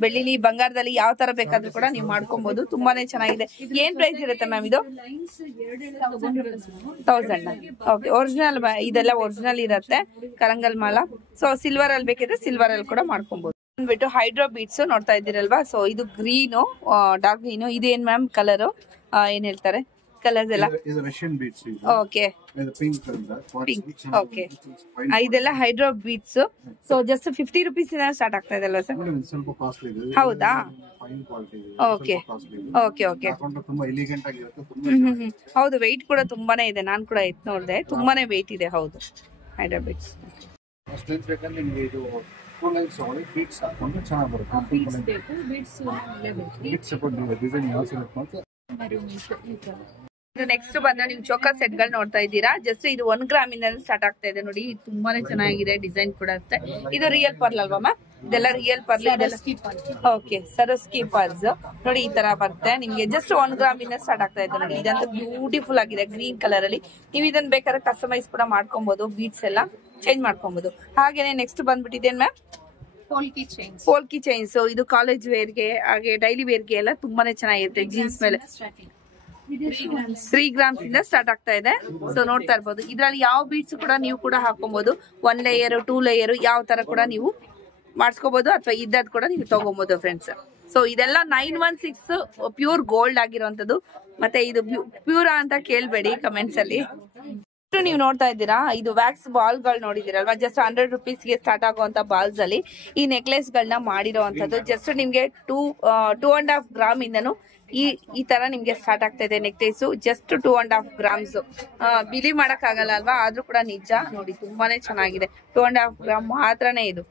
ಬೆಳ್ಳಿಲಿ ಬಂಗಾರದಲ್ಲಿ ಯಾವ ತರ ಬೇಕಾದ್ರೂ ಕೂಡ ನೀವು ಮಾಡ್ಕೊಬಹುದು. ತುಂಬಾನೇ ಚೆನ್ನಾಗಿದೆ. ಏನ್ ಪ್ರೈಸ್ ಇರುತ್ತೆ ಮ್ಯಾಮ್ ಇದು? 1000. ಓಕೆ, ಒರಿಜಿನಲ್ ಇದೆಲ್ಲ ಒರಿಜಿನಲ್ ಇರುತ್ತೆ ಕರಂಗಲ್ ಮಾಲಾ. ಸೊ ಸಿಲ್ವರ್ ಅಲ್ಲಿ ಬೇಕಿದ್ರೆ ಸಿಲ್ವರ್ ಅಲ್ಲಿ ಕೂಡ ಮಾಡ್ಕೊಬಹುದು. ಬಂದ್ಬಿಟ್ಟು ಹೈಡ್ರೋ ಬೀಟ್ಸ್ ನೋಡ್ತಾ ಇದ್ದೀರಲ್ವಾ. ಸೊ ಇದು ಗ್ರೀನು, ಡಾರ್ಕ್ ಗ್ರೀನು. ಇದೇನ್ ಮ್ಯಾಮ್ ಕಲರ್, ಏನ್ ಹೇಳ್ತಾರೆ ಕಲರ್ಸ್ ಎಲ್ಲ? Okay, pink. ಓಕೆ, ಇದೆಲ್ಲ hydro beads. So just 50 rupees start ಆಗ್ತಾ ಇದೆ ಅಲ್ವಾ ಸರ್? ಹೌದಾ? Okay okay okay. ಹೌದು, ವೆಯ್ಟ್ ಕೂಡ ತುಂಬಾನೇ ಇದೆ. ನಾನ್ ಕೂಡ ಎತ್ ನೋಡಿದೆ, ತುಂಬಾನೇ ವೆಯ್ಟ್ ಇದೆ. ಹೌದು, ಹೈಡ್ರೋ ಬೀಟ್ಸ್. ನೆಕ್ಸ್ಟ್ ಬಂದ್ರೆ ನೀವು ಚೋಕಾ ಸೆಟ್ ಗಳು ನೋಡ್ತಾ ಇದ್ದೀರಾ. ಜಸ್ಟ್ ಇದು 1 ಗ್ರಾಮ್ ಇಂದ ಸ್ಟಾರ್ಟ್ ಆಗ್ತಾ ಇದೆ ನೋಡಿ. ತುಂಬಾನೇ ಚೆನ್ನಾಗಿದೆ, ಡಿಸೈನ್ ಕೂಡ ಅಷ್ಟೇ. ಇದು ರಿಯಲ್ ಪರ್ಲ್ ಅಲ್ವಾ ಮ್ಯಾಮ್? ಇದೆಲ್ಲ ರಿಯಲ್ ಪರ್ಲ್. ಓಕೆ, ಸರಸ್ಕಿ ಪರ್ಲ್ಸ್ ನೋಡಿ, ಈ ತರ ಬರುತ್ತೆ ನಿಮ್ಗೆ. ಜಸ್ಟ್ 1 ಗ್ರಾಮ್ ಇಂದ ಸ್ಟಾರ್ಟ್ ಆಗ್ತಾ ಇದೆ ನೋಡಿ. ಇದಂತೂ ಬ್ಯೂಟಿಫುಲ್ ಆಗಿದೆ, ಗ್ರೀನ್ ಕಲರ್ ಅಲ್ಲಿ. ನೀವು ಇದನ್ನ ಬೇಕಾದ್ರೆ ಕಸ್ಟಮೈಸ್ ಕೂಡ ಮಾಡ್ಕೊಬಹುದು, ಬೀಟ್ಸ್ ಎಲ್ಲ ಚೇಂಜ್ ಮಾಡ್ಕೊಬಹುದು. ಹಾಗೇನೆ ನೆಕ್ಸ್ಟ್ ಬಂದ್ಬಿಟ್ಟಿದೆ ಮ್ಯಾಮ್ ಪೋಲ್ಕಿ ಚೈನ್ಸ್. ಇದು ಕಾಲೇಜ್ ವೇರ್ಗೆ ಹಾಗೆ ಡೈಲಿ ವೇರ್ಗೆ ಎಲ್ಲ ತುಂಬಾನೇ ಚೆನ್ನಾಗಿರುತ್ತೆ. ಜೀನ್ಸ್ ಮೇಲೆ 3 grams ಇಂದ ಸ್ಟಾರ್ಟ್ ಆಗ್ತಾ ಇದೆ. ಸೊ ನೋಡ್ತಾ ಇರ್ಬೋದು, ಇದ್ರಲ್ಲಿ ಯಾವ ಬೀಟ್ಸ್ ಕೂಡ ನೀವು ಕೂಡ ಹಾಕೊಬಹುದು. 1 ಲೇಯರ್ 2 ಲೇಯರ್ ಯಾವ ತರ ಕೂಡ ನೀವು ಮಾಡಿಸ್ಕೋಬಹುದು, ಅಥವಾ ಇದ್ದದ್ ಕೂಡ ನೀವು ತಗೋಬಹುದು ಫ್ರೆಂಡ್ಸ್. ಸೊ ಇದೆಲ್ಲ 916 ಪ್ಯೂರ್ ಗೋಲ್ಡ್ ಆಗಿರುವಂತದ್ದು. ಮತ್ತೆ ಇದು ಪ್ಯೂರಾ ಅಂತ ಕೇಳ್ಬೇಡಿ ಕಮೆಂಟ್ಸ್ ಅಲ್ಲಿ. ನೀವು ನೋಡ್ತಾ ಇದ್ದೀರಾ, ಇದು ವ್ಯಾಕ್ಸ್ ಬಾಲ್ ಗಳು ನೋಡಿದಿರಲ್ವಾ, ಜಸ್ಟ್ 100 ರುಪೀಸ್ಗೆ ಸ್ಟಾರ್ಟ್ ಆಗುವಂತ ಬಾಲ್ಸ್ ಅಲ್ಲಿ ಈ ನೆಕ್ಲೆಸ್ ಗಳನ್ನ ಮಾಡಿರೋವಂಥದ್ದು. ಜಸ್ಟ್ ನಿಮ್ಗೆ 2.5 ಗ್ರಾಮ್ ಇಂದನು ಈ ತರ ನಿಮ್ಗೆ ಸ್ಟಾರ್ಟ್ ಆಗ್ತಾ ಇದೆ ನೆಕ್ಲೇಸ್. Just 2.5 grams. ಬಿಲೀವ್ ಮಾಡಕ್ ಆಗಲ್ಲ ಅಲ್ವಾ, ಆದ್ರೂ ಕೂಡ ನಿಜ ನೋಡಿ, ತುಂಬಾನೇ ಚೆನ್ನಾಗಿದೆ. 2.5 ಗ್ರಾಮ್ ಮಾತ್ರನೇ ಇದು.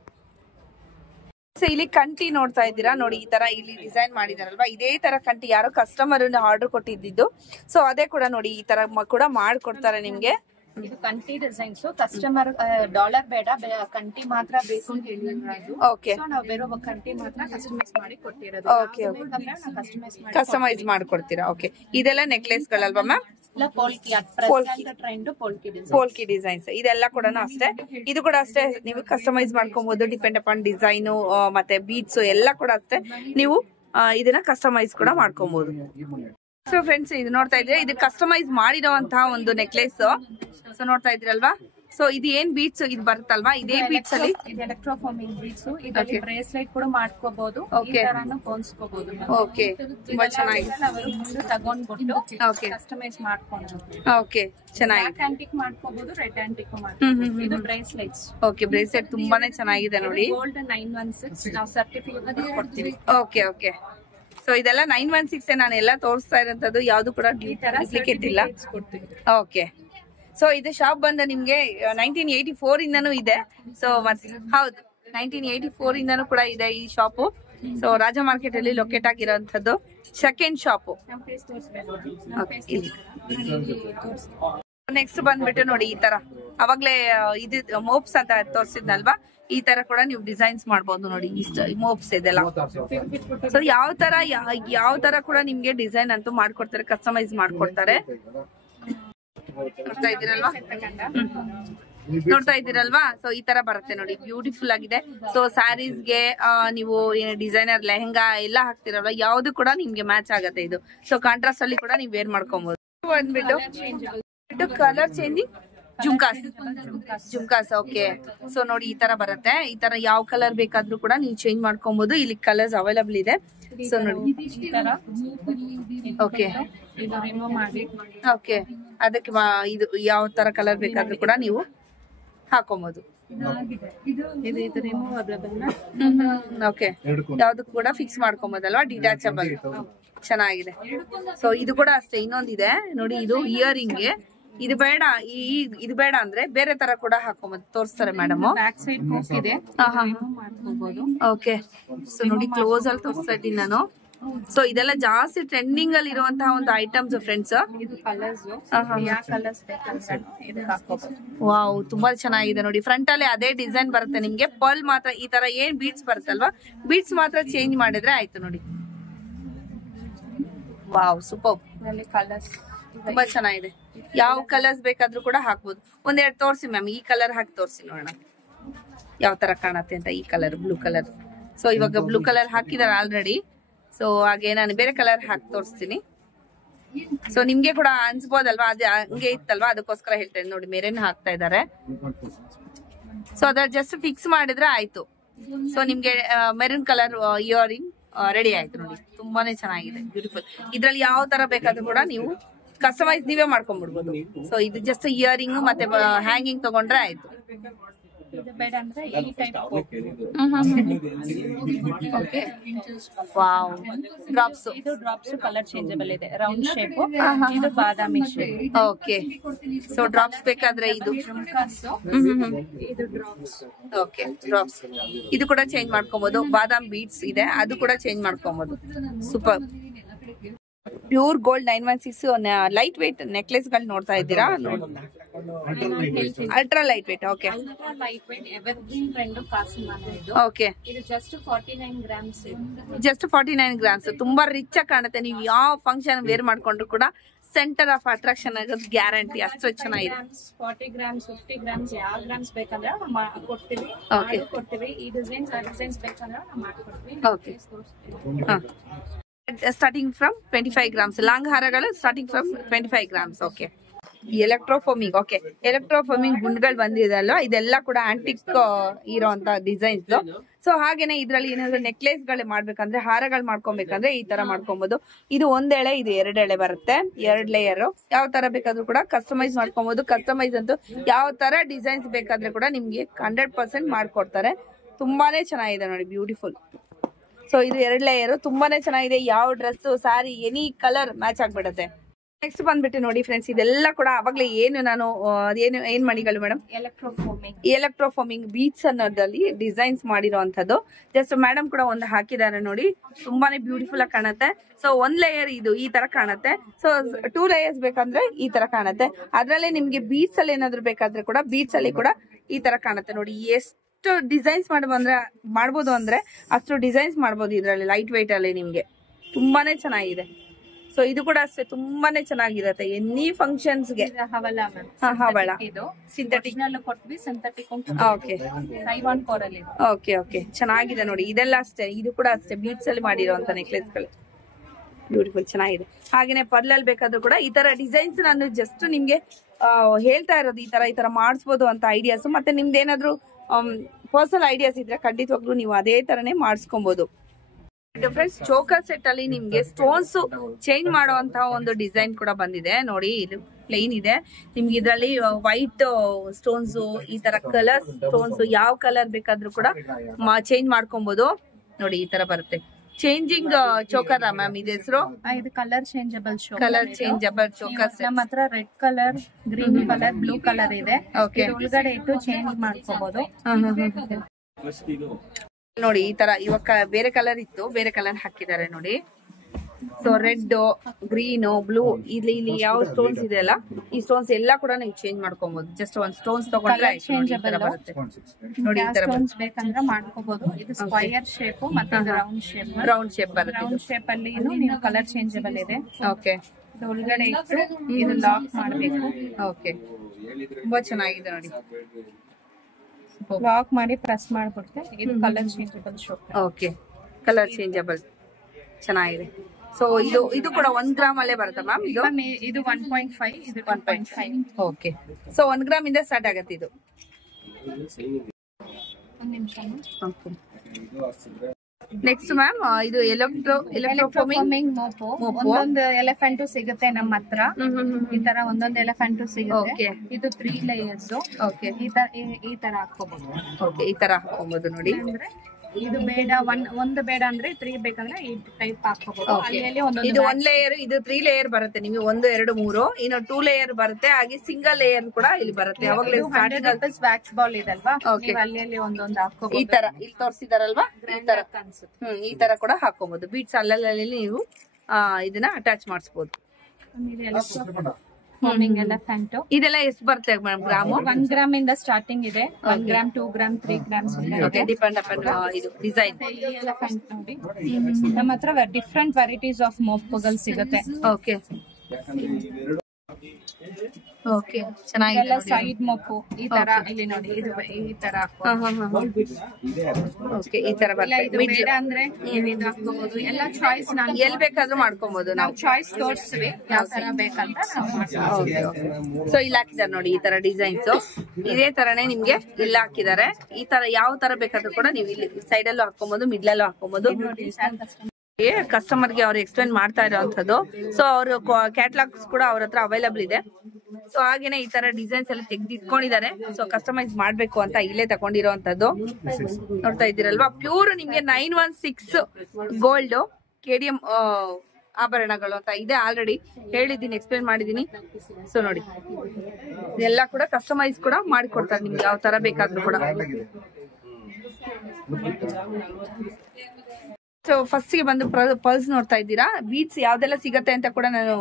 ಸೊ ಇಲ್ಲಿ ಕಂಟಿ ನೋಡ್ತಾ ಇದ್ದೀರಾ ನೋಡಿ, ಈ ತರ ಇಲ್ಲಿ ಡಿಸೈನ್ ಮಾಡಿದಾರಲ್ವಾ, ಇದೇ ತರ ಕಂಟಿ ಯಾರೋ ಕಸ್ಟಮರ್ ಆರ್ಡರ್ ಕೊಟ್ಟಿದ್ದು. ಸೊ ಅದೇ ಕೂಡ ನೋಡಿ, ಈ ತರ ಕೂಡ ಮಾಡ್ಕೊಡ್ತಾರೆ ನಿಮ್ಗೆ. ಇದು ಕಂಟಿ ಡಿಸೈನ್ಸ್. ಕಸ್ಟಮರ್ ಡಾಲರ್ ಬೇಡ, ಕಂಟಿ ಮಾತ್ರ ಬೇಕು ಅಂತ ಹೇಳಿದ್ರು. ಓಕೆ, ನಾವು ಬೇರೆ ಕಂಟಿ ಮಾತ್ರ ಕಸ್ಟಮೈಸ್ ಮಾಡಿ ಕೊಟ್ಟಿರೋದು. ಓಕೆ, ಕಸ್ಟಮೈಸ್ ಮಾಡ್ಕೊಡ್ತೀರಾ. ಓಕೆ, ಇದೆಲ್ಲ ನೆಕ್ಲೆಸ್ ಗಳಲ್ವಾ ಮ್ಯಾಮ್? ಪೋಲ್ಕಿ ಡಿಸೈನ್ಸ್ ಇದೆಲ್ಲ ಕೂಡ ಅಷ್ಟೇ. ಇದು ಕೂಡ ಅಷ್ಟೇ, ನೀವು ಕಸ್ಟಮೈಸ್ ಮಾಡ್ಕೊಬಹುದು. ಡಿಪೆಂಡ್ ಅಪಾನ್ ಡಿಸೈನು ಮತ್ತೆ ಬೀಡ್ಸ್ ಎಲ್ಲ ಕೂಡ ಅಷ್ಟೇ, ನೀವು ಇದನ್ನ ಕಸ್ಟಮೈಸ್ ಕೂಡ ಮಾಡ್ಕೊಬಹುದು. ಸೊ ಫ್ರೆಂಡ್ಸ್, ಇದು ನೋಡ್ತಾ ಇದ್ರೆ ಇದು ಕಸ್ಟಮೈಸ್ ಮಾಡಿರೋಂತಹ ಒಂದು ನೆಕ್ಲೆಸ್. ಸೊ ನೋಡ್ತಾ ಇದ್ರಲ್ವಾ, ಸೊ ಇದು ಏನ್ ಬೀಡ್ಸ್ ಇದು ಬರುತ್ತಲ್ವಾ, ಇದೇ ಬೀಡ್ಸ್ ಅಲ್ಲಿ ಎಲೆಕ್ಟ್ರೋಫಾರ್ಮಿಂಗ್ ಬೀಡ್ಸ್. ಇದರಲ್ಲಿ ಬ್ರೇಸ್ಲೆಟ್ ಕೂಡ ಮಾಡ್ಕೋಬಹುದು, ಹೊಂದ್ಸ್ಕೋಬಹುದು. ಓಕೆ, ತುಂಬಾ ಚೆನ್ನಾಗಿದೆ. ಮುಂದೆ ತಗೊಂಡ್ಬಿಟ್ಟು ಕಸ್ಟಮೈಸ್ ಮಾಡ್ಕೊಂಡು ಓಕೆ ಚೆನ್ನಾಗಿದೆ. ಆಂಟಿಕ್ ಮಾಡ್ಕೋಬಹುದು, ರೆಡ್ ಆಂಟಿಕ್ ಮಾಡ್ಕೋಬಹುದು. ಇದು ಬ್ರೇಸ್ಲೆಟ್ಸ್. ಓಕೆ, ಬ್ರೇಸ್ಲೆಟ್ ತುಂಬಾನೇ ಚೆನ್ನಾಗಿದೆ ನೋಡಿ. ಗೋಲ್ಡ್ 916 ನಾವು ಸರ್ಟಿಫಿಕೇಟ್ ಕೊಡ್ತೀವಿ. ಓಕೆ ಓಕೆ, ಸೊ ಇದೆಲ್ಲ 916 ನಾನು ಎಲ್ಲ ತೋರಿಸ್ತಾ ಇರೋಂಥದ್ದು, ಯಾವ್ದು ಕೂಡ ಡೂಪ್ಲಿಕೇಟ್ ಇಲ್ಲ. ಓಕೆ, ಸೊ ಇದು ಶಾಪ್ ಬಂದು ನಿಮ್ಗೆ 1984 ಇಂದನೂ ಇದೆ. ಸೊ ಮತ್ತೆ ಹೌದು, 1984 ಇಂದನೂ ಕೂಡ ಇದೆ ಈ ಶಾಪು. ಸೊ ರಾಜ ಮಾರ್ಕೆಟ್ ಅಲ್ಲಿ ಲೊಕೇಟ್ ಆಗಿರೋಂಥದ್ದು ಸೆಕೆಂಡ್ ಶಾಪು. ನೆಕ್ಸ್ಟ್ ಬಂದ್ಬಿಟ್ಟು ನೋಡಿ, ಈ ತರ ಅವಾಗ್ಲೇ ಇದು ಮೋಪ್ಸ್ ಅಂತ ತೋರಿಸಿದ್ನಲ್ವಾ, ಈ ತರ ಕೂಡ ನೀವು ಡಿಸೈನ್ಸ್ ಮಾಡ್ಬೋದು ನೋಡಿ. ಇಷ್ಟ ಮೋಪ್ಸ್ ಇದೆಲ್ಲ. ಸೊ ಯಾವ ತರ ಕೂಡ ನಿಮ್ಗೆ ಡಿಸೈನ್ ಅಂತೂ ಮಾಡ್ಕೊಡ್ತಾರೆ, ಕಸ್ಟಮೈಸ್ ಮಾಡ್ಕೊಡ್ತಾರೆ. ನೋಡ್ತಾ ಇದ್ದೀರಲ್ವಾ, ಸೊ ಈ ತರ ಬರುತ್ತೆ ನೋಡಿ, ಬ್ಯೂಟಿಫುಲ್ ಆಗಿದೆ. ಸೊ ಸ್ಯಾರೀಸ್ಗೆ ನೀವು ಡಿಸೈನರ್ ಲೆಹಂಗಾ ಎಲ್ಲ ಹಾಕ್ತಿರಲ್ವಾ, ಯಾವ್ದು ಕೂಡ ನಿಮ್ಗೆ ಮ್ಯಾಚ್ ಆಗತ್ತೆ ಇದು. ಸೊ ಕಾಂಟ್ರಾಸ್ಟ್ ಅಲ್ಲಿ ಕೂಡ ನೀವು ವೇರ್ ಮಾಡ್ಕೊಬಹುದು. ಬಂದ್ಬಿಟ್ಟು colour changing jhumkas. Okay, so ನೋಡಿ ಈ ತರ ಬರುತ್ತೆ. ಈ ತರ ಯಾವ ಕಲರ್ ಬೇಕಾದ್ರೂ ಕೂಡ ನೀವು ಚೇಂಜ್ ಮಾಡ್ಕೊಬಹುದು. ಇಲ್ಲಿ ಕಲರ್ಸ್ ಅವೈಲಬಲ್ ಇದೆ. ಸೊ ನೋಡಿ, ಓಕೆ ಓಕೆ, ಅದಕ್ಕೆ ಇದು ಯಾವ ತರ ಕಲರ್ ಬೇಕಾದ್ರೂ ಕೂಡ ನೀವು ಹಾಕೊಬಹುದು. ಓಕೆ, ಯಾವ್ದಕ್ಕೂ ಕೂಡ ಫಿಕ್ಸ್ ಮಾಡ್ಕೊಬಹುದಲ್ವಾ, ಡಿಟ್ಯಾಚಬಲ್. ಚೆನ್ನಾಗಿದೆ. ಸೊ ಇದು ಕೂಡ ಅಷ್ಟೇ, ಇನ್ನೊಂದಿದೆ ನೋಡಿ, ಇದು ಇಯರಿಂಗ್. ಇದು ಬೇಡ, ಇದು ಬೇಡ ಅಂದ್ರೆ ಬೇರೆ ತರ ಕೂಡ ಹಾಕೊಂಬದು ತೋರಿಸ್ತಾರೆ ಮೇಡಮ್. ಬ್ಯಾಕ್ ಸೈಡ್ ಹೋಕ್ ಇದೆ, ಮಾಡ್ಕೋಬಹುದು. ಓಕೆ, ಸೊ ನೋಡಿ ಕ್ಲೋಸ್ ಅಲ್ಲಿ ತೋರಿಸ್ತಾ ಇದ್ದೀನಿ ನಾನು. ಸೊ ಇದೆಲ್ಲ ಜಾಸ್ತಿ ಟ್ರೆಂಡಿಂಗ್ ಅಲ್ಲಿ ಇರುವಂತಹ ಒಂದು ಐಟಮ್ಸ್ ಫ್ರೆಂಡ್ಸ್. ಇದು ಕಲರ್ಸ್, ಯಾವ ಕಲರ್ಸ್ ಬೇಕಂತ ಇದಕ್ಕೆ ಹಾಕೋಬಹುದು. ವಾವ್, ತುಂಬಾ ಚೆನ್ನಾಗಿದೆ ನೋಡಿ. ಫ್ರಂಟ್ ಅಲ್ಲಿ ಅದೇ ಡಿಸೈನ್ ಬರುತ್ತೆ ನಿಮ್ಗೆ. ಪರ್ಲ್ ಮಾತ್ರ ಈ ತರ ಏನ್ ಬೀಡ್ಸ್ ಬರುತ್ತಲ್ವಾ, ಬೀಡ್ಸ್ ಮಾತ್ರ ಚೇಂಜ್ ಮಾಡಿದ್ರೆ ಆಯ್ತು ನೋಡಿ. Wow, super. ಕಲರ್ಸ್ ತುಂಬಾ ಚೆನ್ನಾಗಿದೆ. ಯಾವ ಕಲರ್ಸ್ ಬೇಕಾದ್ರೂ ಕೂಡ ಹಾಕ್ಬೋದು. ಒಂದೆರಡು ತೋರಿಸಿ ಮ್ಯಾಮ್, ಈ ಕಲರ್ ಹಾಕಿ ತೋರಿಸಿ ನೋಡೋಣ ಯಾವ ತರ ಕಾಣತ್ತೆ ಅಂತ. ಈ ಕಲರ್ ಬ್ಲೂ ಕಲರ್. ಸೊ ಇವಾಗ ಬ್ಲೂ ಕಲರ್ ಹಾಕಿದಾರೆ ಆಲ್ರೆಡಿ. ಸೊ ಹಾಗೆ ನಾನು ಬೇರೆ ಕಲರ್ ಹಾಕಿ ತೋರಿಸ್ತೀನಿ. ಸೊ ನಿಮ್ಗೆ ಕೂಡ ಅನ್ಸ್ಬೋದಲ್ವಾ, ಅದೇ ಹಂಗೆ ಇತ್ತಲ್ವಾ, ಅದಕ್ಕೋಸ್ಕರ ಹೇಳ್ತೇನೆ ನೋಡಿ. ಮೇರೇನ್ ಹಾಕ್ತಾ ಇದಾರೆ. ಸೊ ಅದ್ರ ಜಸ್ಟ್ ಫಿಕ್ಸ್ ಮಾಡಿದ್ರೆ ಆಯ್ತು. ಸೊ ನಿಮ್ಗೆ ಮೆರೂನ್ ಕಲರ್ ಇಯರಿಂಗ್ ರೆಡಿ ಆಯ್ತು ನೋಡಿ. ತುಂಬಾನೇ ಚೆನ್ನಾಗಿದೆ, ಬ್ಯೂಟಿಫುಲ್. ಇದ್ರಲ್ಲಿ ಯಾವ ತರ ಬೇಕಾದ್ರೂ ಕೂಡ ನೀವು ಕಸ್ಟಮೈಸ್ ನೀವೇ ಮಾಡ್ಕೊಂಡ್ಬಿಡ್ಬೋದು. ಸೊ ಇದು ಜಸ್ಟ್ ಇಯರಿಂಗ್ ಮತ್ತೆ ಹ್ಯಾಂಗಿಂಗ್ ತಗೊಂಡ್ರೆ ಆಯ್ತು. ಇದು ಬೇಡ ಅಂದ್ರೆ ಈ ಟೈಪ್ ಓಕೆ, ವಾವ್. ಡ್ರಾಪ್ಸ್, ಇದು ಡ್ರಾಪ್ಸ್ ಕಲರ್ ಚೇಂಜಬಲ್ ಇದೆ. ರೌಂಡ್ ಶೇಪ್, ಇದು ಬಾದಾಮಿ ಶೇಪ್. ಓಕೆ, ಸೊ ಡ್ರಾಪ್ಸ್ ಬೇಕಾದ್ರೆ ಇದು ಇದು ಡ್ರಾಪ್ಸ್. ಓಕೆ, ಡ್ರಾಪ್ಸ್ ಇದು ಕೂಡ ಚೇಂಜ್ ಮಾಡ್ಕೊಬಹುದು. ಬಾದಾಮ್ ಬೀಡ್ಸ್ ಇದೆ, ಅದು ಕೂಡ ಚೇಂಜ್ ಮಾಡ್ಕೊಬಹುದು. Super. Pure gold 916 light weight necklace ಗಳು ನೋಡ್ತಾ ಇದ್ದೀರಾ. Ultra light weight. Okay, light weight evergreen trend cost ಮಾಡಿದ್ದು. ಓಕೆ, ಇದು ಜಸ್ಟ್ 49 ಗ್ರಾಮ್ಸ್. Just 49 grams. ತುಂಬಾ ರಿಚ್ ಆಗಿ ಕಾಣುತ್ತೆ. ನೀವು ಯಾವ ಫಂಕ್ಷನ್ ವೇರ್ ಮಾಡ್ಕೊಂಡ್ರು ಕೂಡ ಸೆಂಟರ್ ಆಫ್ ಅಟ್ರಾಕ್ಷನ್ ಆಗೋದು ಗ್ಯಾರಂಟಿ. ಅಷ್ಟು ಚೆನ್ನಾಗಿದೆ. 40 ಗ್ರಾಮ್ಸ್ 50 ಗ್ರಾಮ್ಸ್ ಯಾವ ಗ್ರಾಮ್ಸ್ ಬೇಕಂದ್ರೆ ಕೊಡ್ತೀವಿ. ಕೊಡ್ತೀವಿ. ಈ ಡಿಸೈನ್ಸ್ ಆ ಡಿಸೈನ್ಸ್ ಬೇಕಂದ್ರೆ ಮಾಡ್ಕೊಡ್ತೀವಿ. Okay, starting from 25 grams. Long ಹಾರಗಳು starting from 25 grams. Okay, electroforming. Okay, electroforming ಗುಂಡ್ಗಳು ಬಂದಿದೆ ಅಲ್ವಾ, ಇದೆಲ್ಲ ಕೂಡ ಆಂಟಿಕ್ ಇರೋಂತ ಡಿಸೈನ್ಸ್. ಸೊ ಹಾಗೇನೆ ಇದ್ರಲ್ಲಿ ಏನಾದ್ರು ನೆಕ್ಲೇಸ್ ಗಳು ಮಾಡ್ಬೇಕಂದ್ರೆ, ಹಾರಗಳು ಮಾಡ್ಕೊಬೇಕಂದ್ರೆ ಈ ತರ ಮಾಡ್ಕೊಬಹುದು. ಇದು ಒಂದೆಳೆ, ಇದು 2 ಎಳೆ ಬರುತ್ತೆ, 2 ಲೇಯರ್. ಯಾವ ತರ ಬೇಕಾದ್ರೂ ಕೂಡ ಕಸ್ಟಮೈಸ್ ಮಾಡ್ಕೊಬಹುದು. ಕಸ್ಟಮೈಸ್ ಅಂತೂ ಯಾವ ತರ ಡಿಸೈನ್ಸ್ ಬೇಕಾದ್ರೆ ಕೂಡ ನಿಮ್ಗೆ 100% ಮಾಡ್ಕೊಡ್ತಾರೆ. ತುಂಬಾನೇ ಚೆನ್ನಾಗಿದೆ ನೋಡಿ, ಬ್ಯೂಟಿಫುಲ್. ಸೊ ಇದು 2 ಲೇಯರ್, ತುಂಬಾನೇ ಚೆನ್ನಾಗಿದೆ. ಯಾವ dress, sari, any colour match ಆಗ್ಬಿಡುತ್ತೆ. ನೆಕ್ಸ್ಟ್ ಬಂದ್ಬಿಟ್ಟು ನೋಡಿ ಫ್ರೆಂಡ್ಸ್, ಇದೆಲ್ಲ ಕೂಡ ಅವಾಗ್ಲೇ ಏನು ನಾನು ಏನ್ ಮಣಿಗಳು ಮೇಡಮ್, ಎಲೆಕ್ಟ್ರೋಫೋಮಿಂಗ್ ಬೀಟ್ಸ್ ಅನ್ನೋದ್ರಲ್ಲಿ ಡಿಸೈನ್ಸ್ ಮಾಡಿರೋಂಥದ್ದು. ಜಸ್ಟ್ ಮೇಡಮ್ ಕೂಡ ಒಂದು ಹಾಕಿದ್ದಾರೆ ನೋಡಿ, ತುಂಬಾನೇ ಬ್ಯೂಟಿಫುಲ್ ಆಗಿ ಕಾಣುತ್ತೆ. ಸೊ 1 ಲೇಯರ್ ಇದು ಈ ತರ ಕಾಣುತ್ತೆ. ಸೊ 2 ಲೇಯರ್ಸ್ ಬೇಕಂದ್ರೆ ಈ ತರ ಕಾಣುತ್ತೆ. ಅದ್ರಲ್ಲೇ ನಿಮ್ಗೆ ಬೀಟ್ಸ್ ಅಲ್ಲಿ ಏನಾದ್ರು ಬೇಕಾದ್ರೆ ಕೂಡ ಬೀಟ್ಸ್ ಅಲ್ಲಿ ಕೂಡ ಈ ತರ ಕಾಣುತ್ತೆ ನೋಡಿ. ಎಷ್ಟು ಡಿಸೈನ್ಸ್ ಮಾಡ್ಬೋದು ಅಂದ್ರೆ ಅಷ್ಟು ಡಿಸೈನ್ಸ್ ಮಾಡ್ಬೋದು ಇದ್ರಲ್ಲಿ, ಲೈಟ್ ವೆಯ್ಟ್ ಅಲ್ಲಿ ನಿಮ್ಗೆ ತುಂಬಾನೇ ಚೆನ್ನಾಗಿದೆ. ಸೊ ಇದು ಕೂಡ ಅಷ್ಟೇ ತುಂಬಾನೇ ಚೆನ್ನಾಗಿರುತ್ತೆ ಎನಿ ಫಂಕ್ಷನ್ಸ್ ಗೆ. ಹವಳ ಸಿಂಥೆಟಿಕ್ ಕೊಟ್ವಿ, ಸಿಂಥೆಟಿಕ್ ಓಕೆ ಓಕೆ, ಚೆನ್ನಾಗಿದೆ ನೋಡಿ. ಇದೆಲ್ಲ ಅಷ್ಟೇ, ಇದು ಕೂಡ ಅಷ್ಟೇ ಬೀಟ್ಸ್ ಅಲ್ಲಿ ಮಾಡಿರುವಂತ ನೆಕ್ಲೆಸ್ ಗಳು, ಬ್ಯೂಟಿಫುಲ್ ಚೆನ್ನಾಗಿದೆ. ಹಾಗೇನೆ ಪರ್ಲಲ್ಲಿ ಬೇಕಾದ್ರೂ ಕೂಡ ಈ ತರ ಡಿಸೈನ್ಸ್ ನಾನು ಜಸ್ಟ್ ನಿಮ್ಗೆ ಹೇಳ್ತಾ ಇರೋದು, ಈ ತರ ಮಾಡಿಸ್ಬೋದು ಅಂತ ಐಡಿಯಾಸ್. ಮತ್ತೆ ನಿಮ್ದು ಏನಾದ್ರು ಪರ್ಸನಲ್ ಐಡಿಯಾಸ್ ಇದ್ರೆ ಖಂಡಿತವಾಗ್ಲೂ ನೀವು ಅದೇ ತರನೇ ಮಾಡಿಸ್ಕೊಬಹುದು. ಫ್ರೆಂಡ್ಸ್, ಚೋಕರ್ ಸೆಟ್ ಅಲ್ಲಿ ನಿಮ್ಗೆ ಸ್ಟೋನ್ಸ್ ಚೇಂಜ್ ಮಾಡುವಂತಹ ಒಂದು ಡಿಸೈನ್ ಕೂಡ ಬಂದಿದೆ ನೋಡಿ. ಇದು ಪ್ಲೇನ್ ಇದೆ, ನಿಮ್ಗೆ ಇದ್ರಲ್ಲಿ ವೈಟ್ ಸ್ಟೋನ್ಸ್, ಈ ತರ ಕಲರ್ ಸ್ಟೋನ್ಸ್, ಯಾವ ಕಲರ್ ಬೇಕಾದ್ರೂ ಕೂಡ ಚೇಂಜ್ ಮಾಡ್ಕೊಬಹುದು ನೋಡಿ. ಈ ತರ ಬರುತ್ತೆ ಚೇಂಜಿಂಗ್ ಚೋಕರ್ ಮ್ಯಾಮ್, ಇದು ಹೆಸರು. ಇದು ಕಲರ್ ಚೇಂಜಬಲ್ ಚೋಕರ್. ನಮ್ಮ ಹತ್ರ red colour, green colour, blue colour ಇದೆ. ಒಳಗಡೆ ಇಟ್ಟು ಚೇಂಜ್ ಮಾಡ್ಕೋಬಹುದು ನೋಡಿ. ಈ ತರ ಇವಾಗ ಬೇರೆ ಕಲರ್ ಇತ್ತು, ಬೇರೆ ಕಲರ್ ಹಾಕಿದ್ದಾರೆ ನೋಡಿ. ಸೊ ರೆಡ್, ಗ್ರೀನ್, ಬ್ಲೂ, ಇಲ್ಲಿ ಯಾವ ಸ್ಟೋನ್ಸ್ ಇದೆ ಅಲ್ಲ, ಈ ಸ್ಟೋನ್ಸ್ ಎಲ್ಲ ಕೂಡ ನೀವು ಚೇಂಜ್ ಮಾಡ್ಕೊಬಹುದು. ಜಸ್ಟ್ ಒಂದ್ ಸ್ಟೋನ್ಸ್ ತಗೊಂಡ್ರೆ ಬರುತ್ತೆ ನೋಡಿ. ಈ ತರ ಬೇಕಂದ್ರೆ ಮಾಡ್ಕೋಬಹುದು. ಇದು ಸ್ಕ್ವಯರ್ ಶೇಪ್ ಮತ್ತೆ ರೌಂಡ್ ಶೇಪ್ ಬರುತ್ತೆ. ರೌಂಡ್ ಶೇಪ್ ಅಲ್ಲಿ ನೀವು ಕಲರ್ ಚೇಂಜಬಲ್ ಇದೆ. ಓಕೆ, ಒಳಗಡೆ ಇಟ್ಟು ಇದು ಲಾಕ್ ಮಾಡಬೇಕು. ಓಕೆ, ತುಂಬಾ ಚೆನ್ನಾಗಿದೆ ನೋಡಿ. ಲಾಕ್ ಮಾಡಿ ಪ್ರೆಸ್ ಮಾಡ್ಬಿಡ್ತೆ. ಇದು colour changeable shop. Okay, colour changeable ಚೆನ್ನಾಗಿದೆ. ಸೊ ಇದು ಕೂಡ 1 ಗ್ರಾಮ್ ಅಲ್ಲೇ ಬರುತ್ತೆ ಮ್ಯಾಮ್. ಇದು 1.5, ಇದು 1.5. ಓಕೆ, ಸೊ 1 ಗ್ರಾಮ್ ಇಂದ ಸ್ಟಾರ್ಟ್ ಆಗುತ್ತೆ ಇದು. ಒಂದು ನಿಮಿಷ. ಓಕೆ, ನೆಕ್ಸ್ಟ್ ಮ್ಯಾಮ್ ಇದು ಎಲೆಕ್ಟ್ರೋಫೋಮಿಂಗ್ ಮೋಪು. ಒಂದೊಂದು ಎಲಿಫೆಂಟ್ ಸಿಗುತ್ತೆ ನಮ್ಮ ಹತ್ರ. ಈ ತರ ಒಂದೊಂದು ಎಲಿಫೆಂಟ್ ಸಿಗುತ್ತೆ. ಇದು 3 ಲೇಯರ್ಸ್. ಓಕೆ, ಈ ತರ ಹಾಕೋಬಹುದು. ಓಕೆ, ಈ ತರ ಹಾಕೋಬಹುದು ನೋಡಿ. ಇದು ಬೇಡ, ಒಂದು ಬೇಡ ಅಂದ್ರೆ 3 ಬೇಕಂದ್ರೆ ಈ ಟೈಪ್ ಹಾಕೋಬಹುದು. ಇದು 1 ಲೇಯರ್, ಇದು 3 ಲೇಯರ್ ಬರುತ್ತೆ ನಿಮಗೆ. 1, 2, 3, ಇನ್ನು 2 ಲೇಯರ್ ಬರುತ್ತೆ. ಹಾಗೆ ಸಿಂಗಲ್ ಲೇಯರ್ ಕೂಡ ಇಲ್ಲಿ ಬರುತ್ತೆ. ಅವಾಗಲೇ ವ್ಯಾಕ್ಸ್ ಬಾಲ್ ಇದಲ್ವಾ, ಅಲ್ಲಿ ಒಂದೊಂದು ಹಾಕೋಬಹುದು. ಈ ತರ ಇಲ್ಲಿ ತೋರಿಸಿದಾರಲ್ವಾ, ಈ ತರ ಕೂಡ ಹಾಕೋಬಹುದು. ಬೀಟ್ಸ್ ಅಲ್ಲಲ್ಲಿ ನೀವು ಇದನ್ನ ಅಟ್ಯಾಚ್ ಮಾಡಿಸಬಹುದು. ಎಲಿಫೆಂಟ್ ಇದೆಲ್ಲ ಎಷ್ಟು ಬರುತ್ತೆ ಮೇಡಮ್ ಗ್ರಾಮು? 1 ಗ್ರಾಮ್ ಇಂದ ಸ್ಟಾರ್ಟಿಂಗ್ ಇದೆ. 1 gram, 2 gram, 3 grams depend upon ಇದು ಡಿಸೈನ್. ಎಲಿಫೆಂಟ್ ನೋಡಿ, ನಮ್ಮ ಹತ್ರ ಡಿಫ್ರೆಂಟ್ ವೆರೈಟೀಸ್ ಆಫ್ ಮೋಪ್ಗಳು ಸಿಗುತ್ತೆ. ಓಕೆ ಓಕೆ, ಚೆನ್ನಾಗಿದೆ. ಸೈಡ್ ಮೊಪ್ಪು ಈ ತರ ಇಲ್ಲಿ ನೋಡಿ, ಇದು ಈ ತರ. ಓಕೆ, ಈ ತರ ಇದು ಬೇಡ ಅಂದ್ರೆ ಇದು ಹಾಕೋಬಹುದು. ಎಲ್ಲ ಚಾಯ್ಸ್ ನಾವು ಎಲ್ಲಿ ಬೇಕಾದ್ರೂ ಮಾಡ್ಕೊಬಹುದು. ನಾವು ಚಾಯ್ಸ್ ತೋರಿಸ್ತೀವಿ ಯಾವ ತರ ಬೇಕಂತ ನಾವು. ಸೊ ಇಲ್ಲಿ ಹಾಕಿದ್ದಾರೆ ನೋಡಿ, ಈ ತರ ಡಿಸೈನ್ಸ್. ಇದೇ ತರನೇ ನಿಮ್ಗೆ ಎಲ್ಲ ಹಾಕಿದ್ದಾರೆ. ಈ ತರ ಯಾವ ತರ ಬೇಕಾದ್ರೂ ಕೂಡ ನೀವು ಇಲ್ಲಿ ಸೈಡ್ ಅಲ್ಲೂ ಹಾಕೋಬಹುದು, ಮಿಡ್ಲ್ ಅಲ್ಲೂ ಹಾಕೋಬಹುದು. ಕಸ್ಟಮರ್ ಗೆ ಅವ್ರು ಎಕ್ಸ್ಪ್ಲೇನ್ ಮಾಡ್ತಾ ಇರೋಂಥದ್ದು. ಸೊ ಅವರು ಕ್ಯಾಟ್ಲಾಗ್ಸ್ ಕೂಡ ಅವ್ರ ಹತ್ರ ಅವೈಲಬಲ್ ಇದೆ. ಸೊ ಹಾಗೇನೆ ಈ ತರ ಡಿಸೈನ್ಸ್ ಎಲ್ಲ ತೆಗೆದಿಟ್ಕೊಂಡಿದ್ದಾರೆ. ಸೊ ಕಸ್ಟಮೈಸ್ ಮಾಡ್ಬೇಕು ಅಂತ ಇಲ್ಲೇ ತಗೊಂಡಿರೋಂಥದ್ದು ನೋಡ್ತಾ ಇದ್ದೀರಲ್ವಾ. ಪ್ಯೂರ್ ನಿಮ್ಗೆ 916 ಗೋಲ್ಡ್ KDM ಆಭರಣಗಳು ಅಂತ ಇದೆ. ಆಲ್ರೆಡಿ ಹೇಳಿದ್ದೀನಿ, ಎಕ್ಸ್ಪ್ಲೇನ್ ಮಾಡಿದೀನಿ. ಸೊ ನೋಡಿ, ಇದೆಲ್ಲ ಕೂಡ ಕಸ್ಟಮೈಸ್ ಕೂಡ ಮಾಡಿಕೊಡ್ತಾರೆ ನಿಮ್ಗೆ ಯಾವ ತರ ಬೇಕಾದ್ರೂ ಕೂಡ. ಸೊ ಫಸ್ಟ್ ಗೆ ಬಂದು ಪಲ್ಸ್ ನೋಡ್ತಾ ಇದ್ದೀರಾ. ಬೀಟ್ಸ್ ಯಾವ್ದೆಲ್ಲ ಸಿಗತ್ತೆ ಅಂತ ಕೂಡ ನಾನು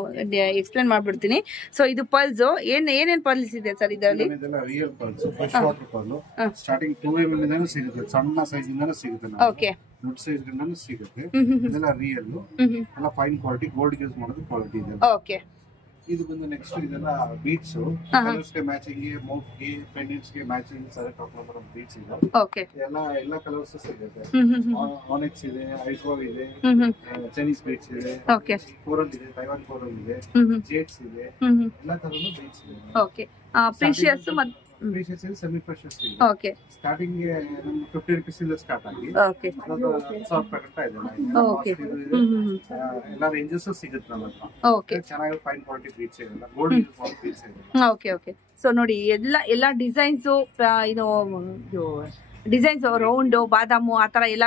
ಎಕ್ಸ್ಪ್ಲೇನ್ ಮಾಡ್ಬಿಡ್ತೀನಿ. ಸೊ ಇದು ಪಲ್ಸ್ ಏನೇನ್ ಪಲ್ಸ್ ಇದೆ ಸರ್ ಇದರಲ್ಲಿ? Real pulse, fresh water pearl, starting 2 mm ಇಂದ ಸಿಗುತ್ತೆ. ಸಣ್ಣ ಸೈಜ್ ಇಂದ ಸಿಗುತ್ತೆ. ಓಕೆ, ದೊಡ್ಡ ಸೈಜ್ ಗಳಿಂದ ಸಿಗುತ್ತೆ. ಇದೆಲ್ಲ ರಿಯಲ್, ಎಲ್ಲ ಫೈನ್ ಕ್ವಾಲಿಟಿ. ಗೋಲ್ಡ್ ಯೂಸ್ ಮಾಡೋದು ಕ್ವಾಲಿಟಿ ಇದೆ. ಓಕೆ, ಇದು ಬಂದು ನೆಕ್ಸ್ಟ್ ಇದೆಲ್ಲ ಬೀಟ್ಸ್ ಕಲರ್ಸ್ ಗೆ ಮ್ಯಾಚಿಂಗ್ ಗೆ ಮೌತ್ ಗೆ ಪೆಂಡೆಂಟ್ಸ್ ಗೆ ಮ್ಯಾಚಿಂಗ್ ಬರೋ ಬೀಟ್ಸ್ ಇದೆ. ಓಕೆ. ಎಲ್ಲ ಕಲರ್ಸ್ ಸಿಗುತ್ತೆ. ಆನೆಕ್ಸ್ ಇದೆ, ಐಫೋ ಇದೆ, ಚೈನೀಸ್ ಬೀಟ್ಸ್ ಇದೆ, ಓಕೆ, ಕೋರಲ್ ಇದೆ, ತೈವಾನ್ ಕೋರಲ್ ಇದೆ, ಜೇಟ್ಸ್ ಇದೆ, ಎಲ್ಲ ತರನು ಬೀಟ್ಸ್ ಇದೆ. ಓಕೆ. ಪ್ರೀಶಿಯಸ್ ಮತ್ತೆ ಪ್ರೀಶಿಯಸ್ ಇದೆ, ಸೆಮಿ ಪ್ರೆಷಸ್ ಇದೆ. ಓಕೆ. ಸ್ಟಾರ್ಟಿಂಗ್ ಗೆ 50 ರೂಪೀಸ್ ಇಂದ ಸ್ಟಾರ್ಟ್ ಆಗಿ ಓಕೆ 1000 ಕಟ್ತಾ ಇದೆ. ಓಕೆ. ಎಲ್ಲ ರೇಂಜಸ್ ಸಿಗುತ್ತೆ ನಮ್ಮ ಹತ್ರ. ಓಕೆ. ಚೆನ್ನಾಗಿ ಫೈನ್ ಕ್ವಾಲಿಟಿ ಬೀಟ್ಸ್ ಇದೆ, ಗೋಲ್ಡ್ ಬೀಟ್ಸ್ ಇದೆ. ಓಕೆ. ಓಕೆ. ಸೊ ನೋಡಿ ಎಲ್ಲ ಡಿಸೈನ್ಸ್ ಇದು ಡಿಸೈನ್ಸ್ ರೌಂಡ್ ಬಾದಾಮು ಆ ತರ ಎಲ್ಲ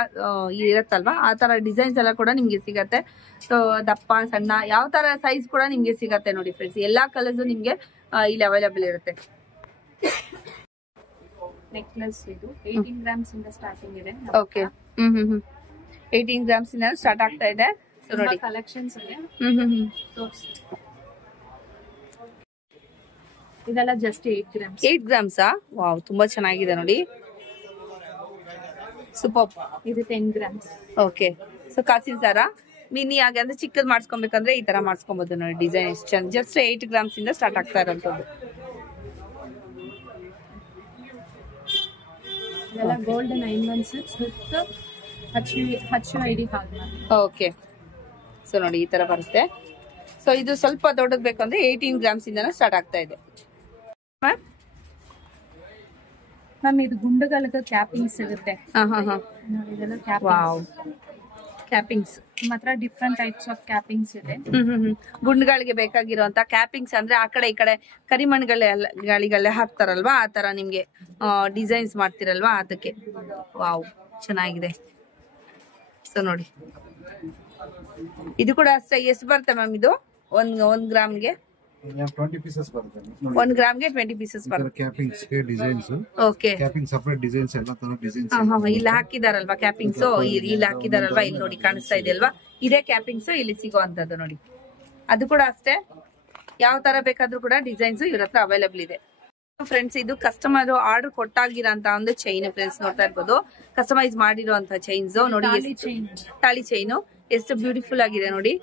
ಇರುತ್ತಲ್ವಾ, ಆ ತರ ಡಿಸೈನ್ಸ್ ಎಲ್ಲ ಕೂಡ ನಿಮ್ಗೆ ಸಿಗತ್ತೆ. ಸೊ ದಪ್ಪ ಸಣ್ಣ ಯಾವ ತರ ಸೈಜ್ ಕೂಡ ನಿಮ್ಗೆ ಸಿಗತ್ತೆ ನೋಡಿ ಫ್ರೆಂಡ್ಸ್. ಎಲ್ಲಾ ಕಲರ್ಸ್ ನಿಮ್ಗೆ ಇಲ್ಲಿ ಅವೈಲೇಬಲ್ ಇರುತ್ತೆ. ನೆಕ್ಲೆಸ್ ಇದು 18 ಗ್ರಾಮ್ಸ್ ಇಂದ ಸ್ಟಾರ್ಟಿಂಗ್ ಇದೆ. ಓಕೆ. 18 ಗ್ರಾಮ್ಸ್ ಇಂದ ಸ್ಟಾರ್ಟ್ ಆಗ್ತಾ ಇದೆ. ಸೊ ನೋಡಿ ಕಲೆಕ್ಷನ್ಸ್ ಇದೆ. ಇದೆಲ್ಲ ಜಸ್ಟ್ 8 ಗ್ರಾಮ್ಸ್. 8 ಗ್ರಾಮ್ಸಾ? ವಾವ್, ತುಂಬಾ ಚೆನ್ನಾಗಿದೆ ನೋಡಿ. ಸೂಪರ್. ಇದು 10 ಗ್ರಾಮ್ಸ್. ಓಕೆ. ಸೊ ಕಾಸಿನ ಸರ ಮಿನಿ ಆಗಿ ಅಂದ್ರೆ ಚಿಕ್ಕದ್ ಮಾಡಿಸ್ಕೊಬೇಕಂದ್ರೆ ಈ ತರ ಮಾಡಿಸ್ಕೊಬಹುದು ನೋಡಿ. ಡಿಸೈನ್ ಎಷ್ಟು ಚೆಂದ. ಜಸ್ಟ್ 8 ಗ್ರಾಮ್ಸ್ ಇಂದ ಸ್ಟಾರ್ಟ್ ಆಗ್ತಾ ಇರೋಂಥದ್ದು. ಇದೆಲ್ಲ gold 916 with HUID hallmark. Okay. So ನೋಡಿ ಈ ತರ ಬರುತ್ತೆ. ಸೊ ಇದು ಸ್ವಲ್ಪ ದೊಡ್ಡದು ಬೇಕಂದ್ರೆ 18 ಗ್ರಾಮ್ಸ್ ಇಂದ ಸ್ಟಾರ್ಟ್ ಆಗ್ತಾ ಇದೆ. ಮ್ಯಾಮ್ ಇದು ಗುಂಡುಗಳಿಗೆ ಕ್ಯಾಪಿಂಗ್ ಸಿಗುತ್ತೆ. ಇದೆಲ್ಲ ಕ್ಯಾಪಿಂಗ್ಸ್. ನಮ್ಮ ಹತ್ರ ಡಿಫ್ರೆಂಟ್ ಟೈಪ್ಸ್ ಆಫ್ ಕ್ಯಾಪಿಂಗ್ಸ್ ಇದೆ. ಗುಂಡುಗಳಿಗೆ ಬೇಕಾಗಿರುವಂತ ಕ್ಯಾಪಿಂಗ್ಸ್ ಅಂದ್ರೆ ಆ ಕಡೆ ಈ ಕಡೆ ಕರಿಮಣ್ಗಳಿಗೆಲ್ಲ ಹಾಕ್ತಾರಲ್ವಾ, ಆ ತರ ನಿಮ್ಗೆ ಡಿಸೈನ್ಸ್ ಮಾಡ್ತಿರಲ್ವಾ ಅದಕ್ಕೆ. ವಾವ್, ಚೆನ್ನಾಗಿದೆ. ಸೊ ನೋಡಿ ಇದು ಕೂಡ ಅಷ್ಟೇ. ಎಷ್ಟು ಬರುತ್ತೆ ಮ್ಯಾಮ್ ಇದು? 1 ಗ್ರಾಮ್ಗೆ 20 ಪೀಸಸ್ ಬರುತ್ತೆ. 1 ಗ್ರಾಮ್ಗೆ 20 ಪೀಸಸ್ ಬರುತ್ತೆ. ಕ್ಯಾಪಿಂಗ್ಸ್ ಗೆ designs. Okay. Capping separate designs, ಎಲ್ಲ ತರ ಡಿಸೈನ್ಸ್ ಇಲ್ಲಿ ಹಾಕಿದಾರಲ್ವಾ ಕ್ಯಾಪಿಂಗ್ಸ್, ಇಲ್ಲಿ ಹಾಕಿದಾರಲ್ವಾ, ಇಲ್ಲಿ ನೋಡಿ ಕಾಣಿಸ್ತಾ ಇದೆಯಲ್ವಾ, ಇದೇ ಕ್ಯಾಪಿಂಗ್ಸ್ ಇಲ್ಲಿ ಸಿಗುವಂತದ್ದು ನೋಡಿ. ಅದು ಕೂಡ ಅಷ್ಟೇ, ಯಾವ ತರ ಬೇಕಾದ್ರೂ ಕೂಡ ಡಿಸೈನ್ಸ್ ಇವ್ರ ಹತ್ರ ಅವೈಲೇಬಲ್ ಇದೆ. ಫ್ರೆಂಡ್ಸ್ ಇದು ಕಸ್ಟಮರ್ ಆರ್ಡರ್ ಕೊಟ್ಟಾಗಿರೋಂತ ಒಂದು ಚೈನ್ ಫ್ರೆಂಡ್ಸ್ ನೋಡ್ತಾ ಇರ್ಬೋದು. ಕಸ್ಟಮೈಸ್ ಮಾಡಿರುವಂತ ಚೈನ್ಸ್ ನೋಡಿ. ತಾಳಿ ಚೈನು ಎಷ್ಟು ಬ್ಯೂಟಿಫುಲ್ ಆಗಿದೆ ನೋಡಿ.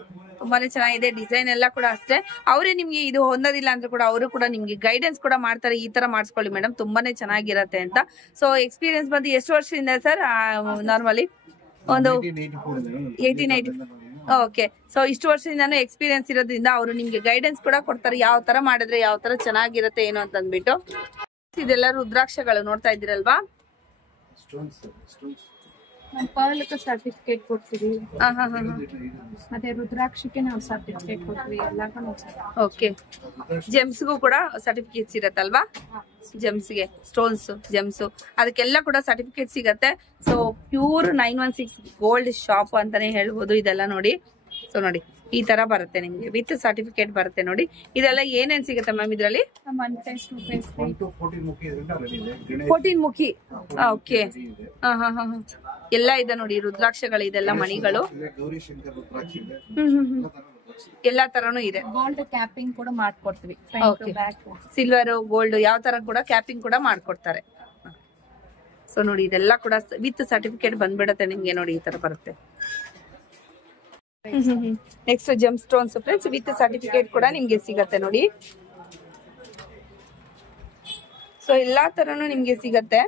ತುಂಬಾನೇ ಚೆನ್ನಾಗಿದೆ. ಡಿಸೈನ್ ಎಲ್ಲ ಕೂಡ ಅಷ್ಟೇ. ಅವರೇ ನಿಮ್ಗೆ ಇದು ಹೊಂದೋದಿಲ್ಲ ಅಂದ್ರೆ ಕೂಡ ಅವರು ಕೂಡ ನಿಮ್ಗೆ ಗೈಡೆನ್ಸ್ ಕೂಡ ಮಾಡ್ತಾರೆ. ಈ ತರ ಮಾಡಿಸ್ಕೊಳ್ಳಿ ಮೇಡಮ್, ತುಂಬಾನೇ ಚೆನ್ನಾಗಿರತ್ತೆ ಅಂತ. ಸೊ ಎಕ್ಸ್ಪೀರಿಯನ್ಸ್ ಬಂದು ಎಷ್ಟು ವರ್ಷದಿಂದ ಸರ್? ನಾರ್ಮಲಿ ಒಂದು 1880. ಓಕೆ. ಸೊ ಇಷ್ಟು ವರ್ಷದಿಂದಾನು ಎಕ್ಸ್ಪೀರಿಯನ್ಸ್ ಇರೋದ್ರಿಂದ ಅವರು ನಿಮ್ಗೆ ಗೈಡೆನ್ಸ್ ಕೂಡ ಕೊಡ್ತಾರೆ, ಯಾವ ತರ ಮಾಡಿದ್ರೆ ಯಾವ ತರ ಚೆನ್ನಾಗಿರತ್ತೆ ಏನು ಅಂತ ಅಂದ್ಬಿಟ್ಟು. ಇದೆಲ್ಲ ರುದ್ರಾಕ್ಷಗಳು ನೋಡ್ತಾ ಇದ್ದೀರಲ್ವಾ. ಪರ್ಲ್ ಸರ್ಟಿಫಿಕೇಟ್ ಕೊಡ್ತೀವಿ. ಮತ್ತೆ ರುದ್ರಾಕ್ಷಿಗೆ ನಾವು ಸರ್ಟಿಫಿಕೇಟ್ ಕೊಡ್ತೀವಿ. ಎಲ್ಲಾನು ಓಕೆ. ಜೆಮ್ಸ್ಗೂ ಕೂಡ ಸರ್ಟಿಫಿಕೇಟ್ಸ್ ಇರತ್ತಲ್ವಾ? ಜೆಮ್ಸ್ಗೆ ಸ್ಟೋನ್ಸ್ ಜೆಮ್ಸ್ ಅದಕ್ಕೆಲ್ಲ ಕೂಡ ಸರ್ಟಿಫಿಕೇಟ್ ಸಿಗತ್ತೆ. ಸೊ ಪ್ಯೂರ್ 916 ಗೋಲ್ಡ್ ಶಾಪ್ ಅಂತಾನೆ ಹೇಳ್ಬೋದು ಇದೆಲ್ಲ ನೋಡಿ. ಸೊ ನೋಡಿ ಈ ತರ ಬರುತ್ತೆ ನಿಮ್ಗೆ ವಿತ್ ಸರ್ಟಿಫಿಕೇಟ್ ಬರುತ್ತೆ ನೋಡಿ. ಇದೆಲ್ಲ ಏನೇನ್ ಸಿಗುತ್ತೆ ಮ್ಯಾಮ್ ಇದರಲ್ಲಿ? 14 ಮುಖಿ. ಓಕೆ. ಎಲ್ಲ ಇದೆ ನೋಡಿ, ರುದ್ರಾಕ್ಷಗಳು ಇದೆಲ್ಲ ಮಣಿಗಳು ಎಲ್ಲಾ ತರನು ಇದೆ. ಗೋಲ್ಡ್ ಕ್ಯಾಪಿಂಗ್ ಕೂಡ ಮಾಡ್ಕೊಡ್ತೀವಿ. ಸಿಲ್ವರ್ ಗೋಲ್ಡ್ ಯಾವ ತರ ಕೂಡ ಕ್ಯಾಪಿಂಗ್ ಕೂಡ ಮಾಡ್ಕೊಡ್ತಾರೆ. ಸೊ ನೋಡಿ ಇದೆಲ್ಲ ಕೂಡ ವಿತ್ ಸರ್ಟಿಫಿಕೇಟ್ ಬಂದ್ಬಿಡತ್ತೆ ನಿಮ್ಗೆ ನೋಡಿ, ಈ ತರ ಬರುತ್ತೆ. Next GeM stones friends with certificate ಕೂಡ ನಿಮ್ಗೆ ಸಿಗತ್ತೆ ನೋಡಿ. ಸೊ ಎಲ್ಲಾ ತರನು ನಿಮ್ಗೆ ಸಿಗತ್ತೆ.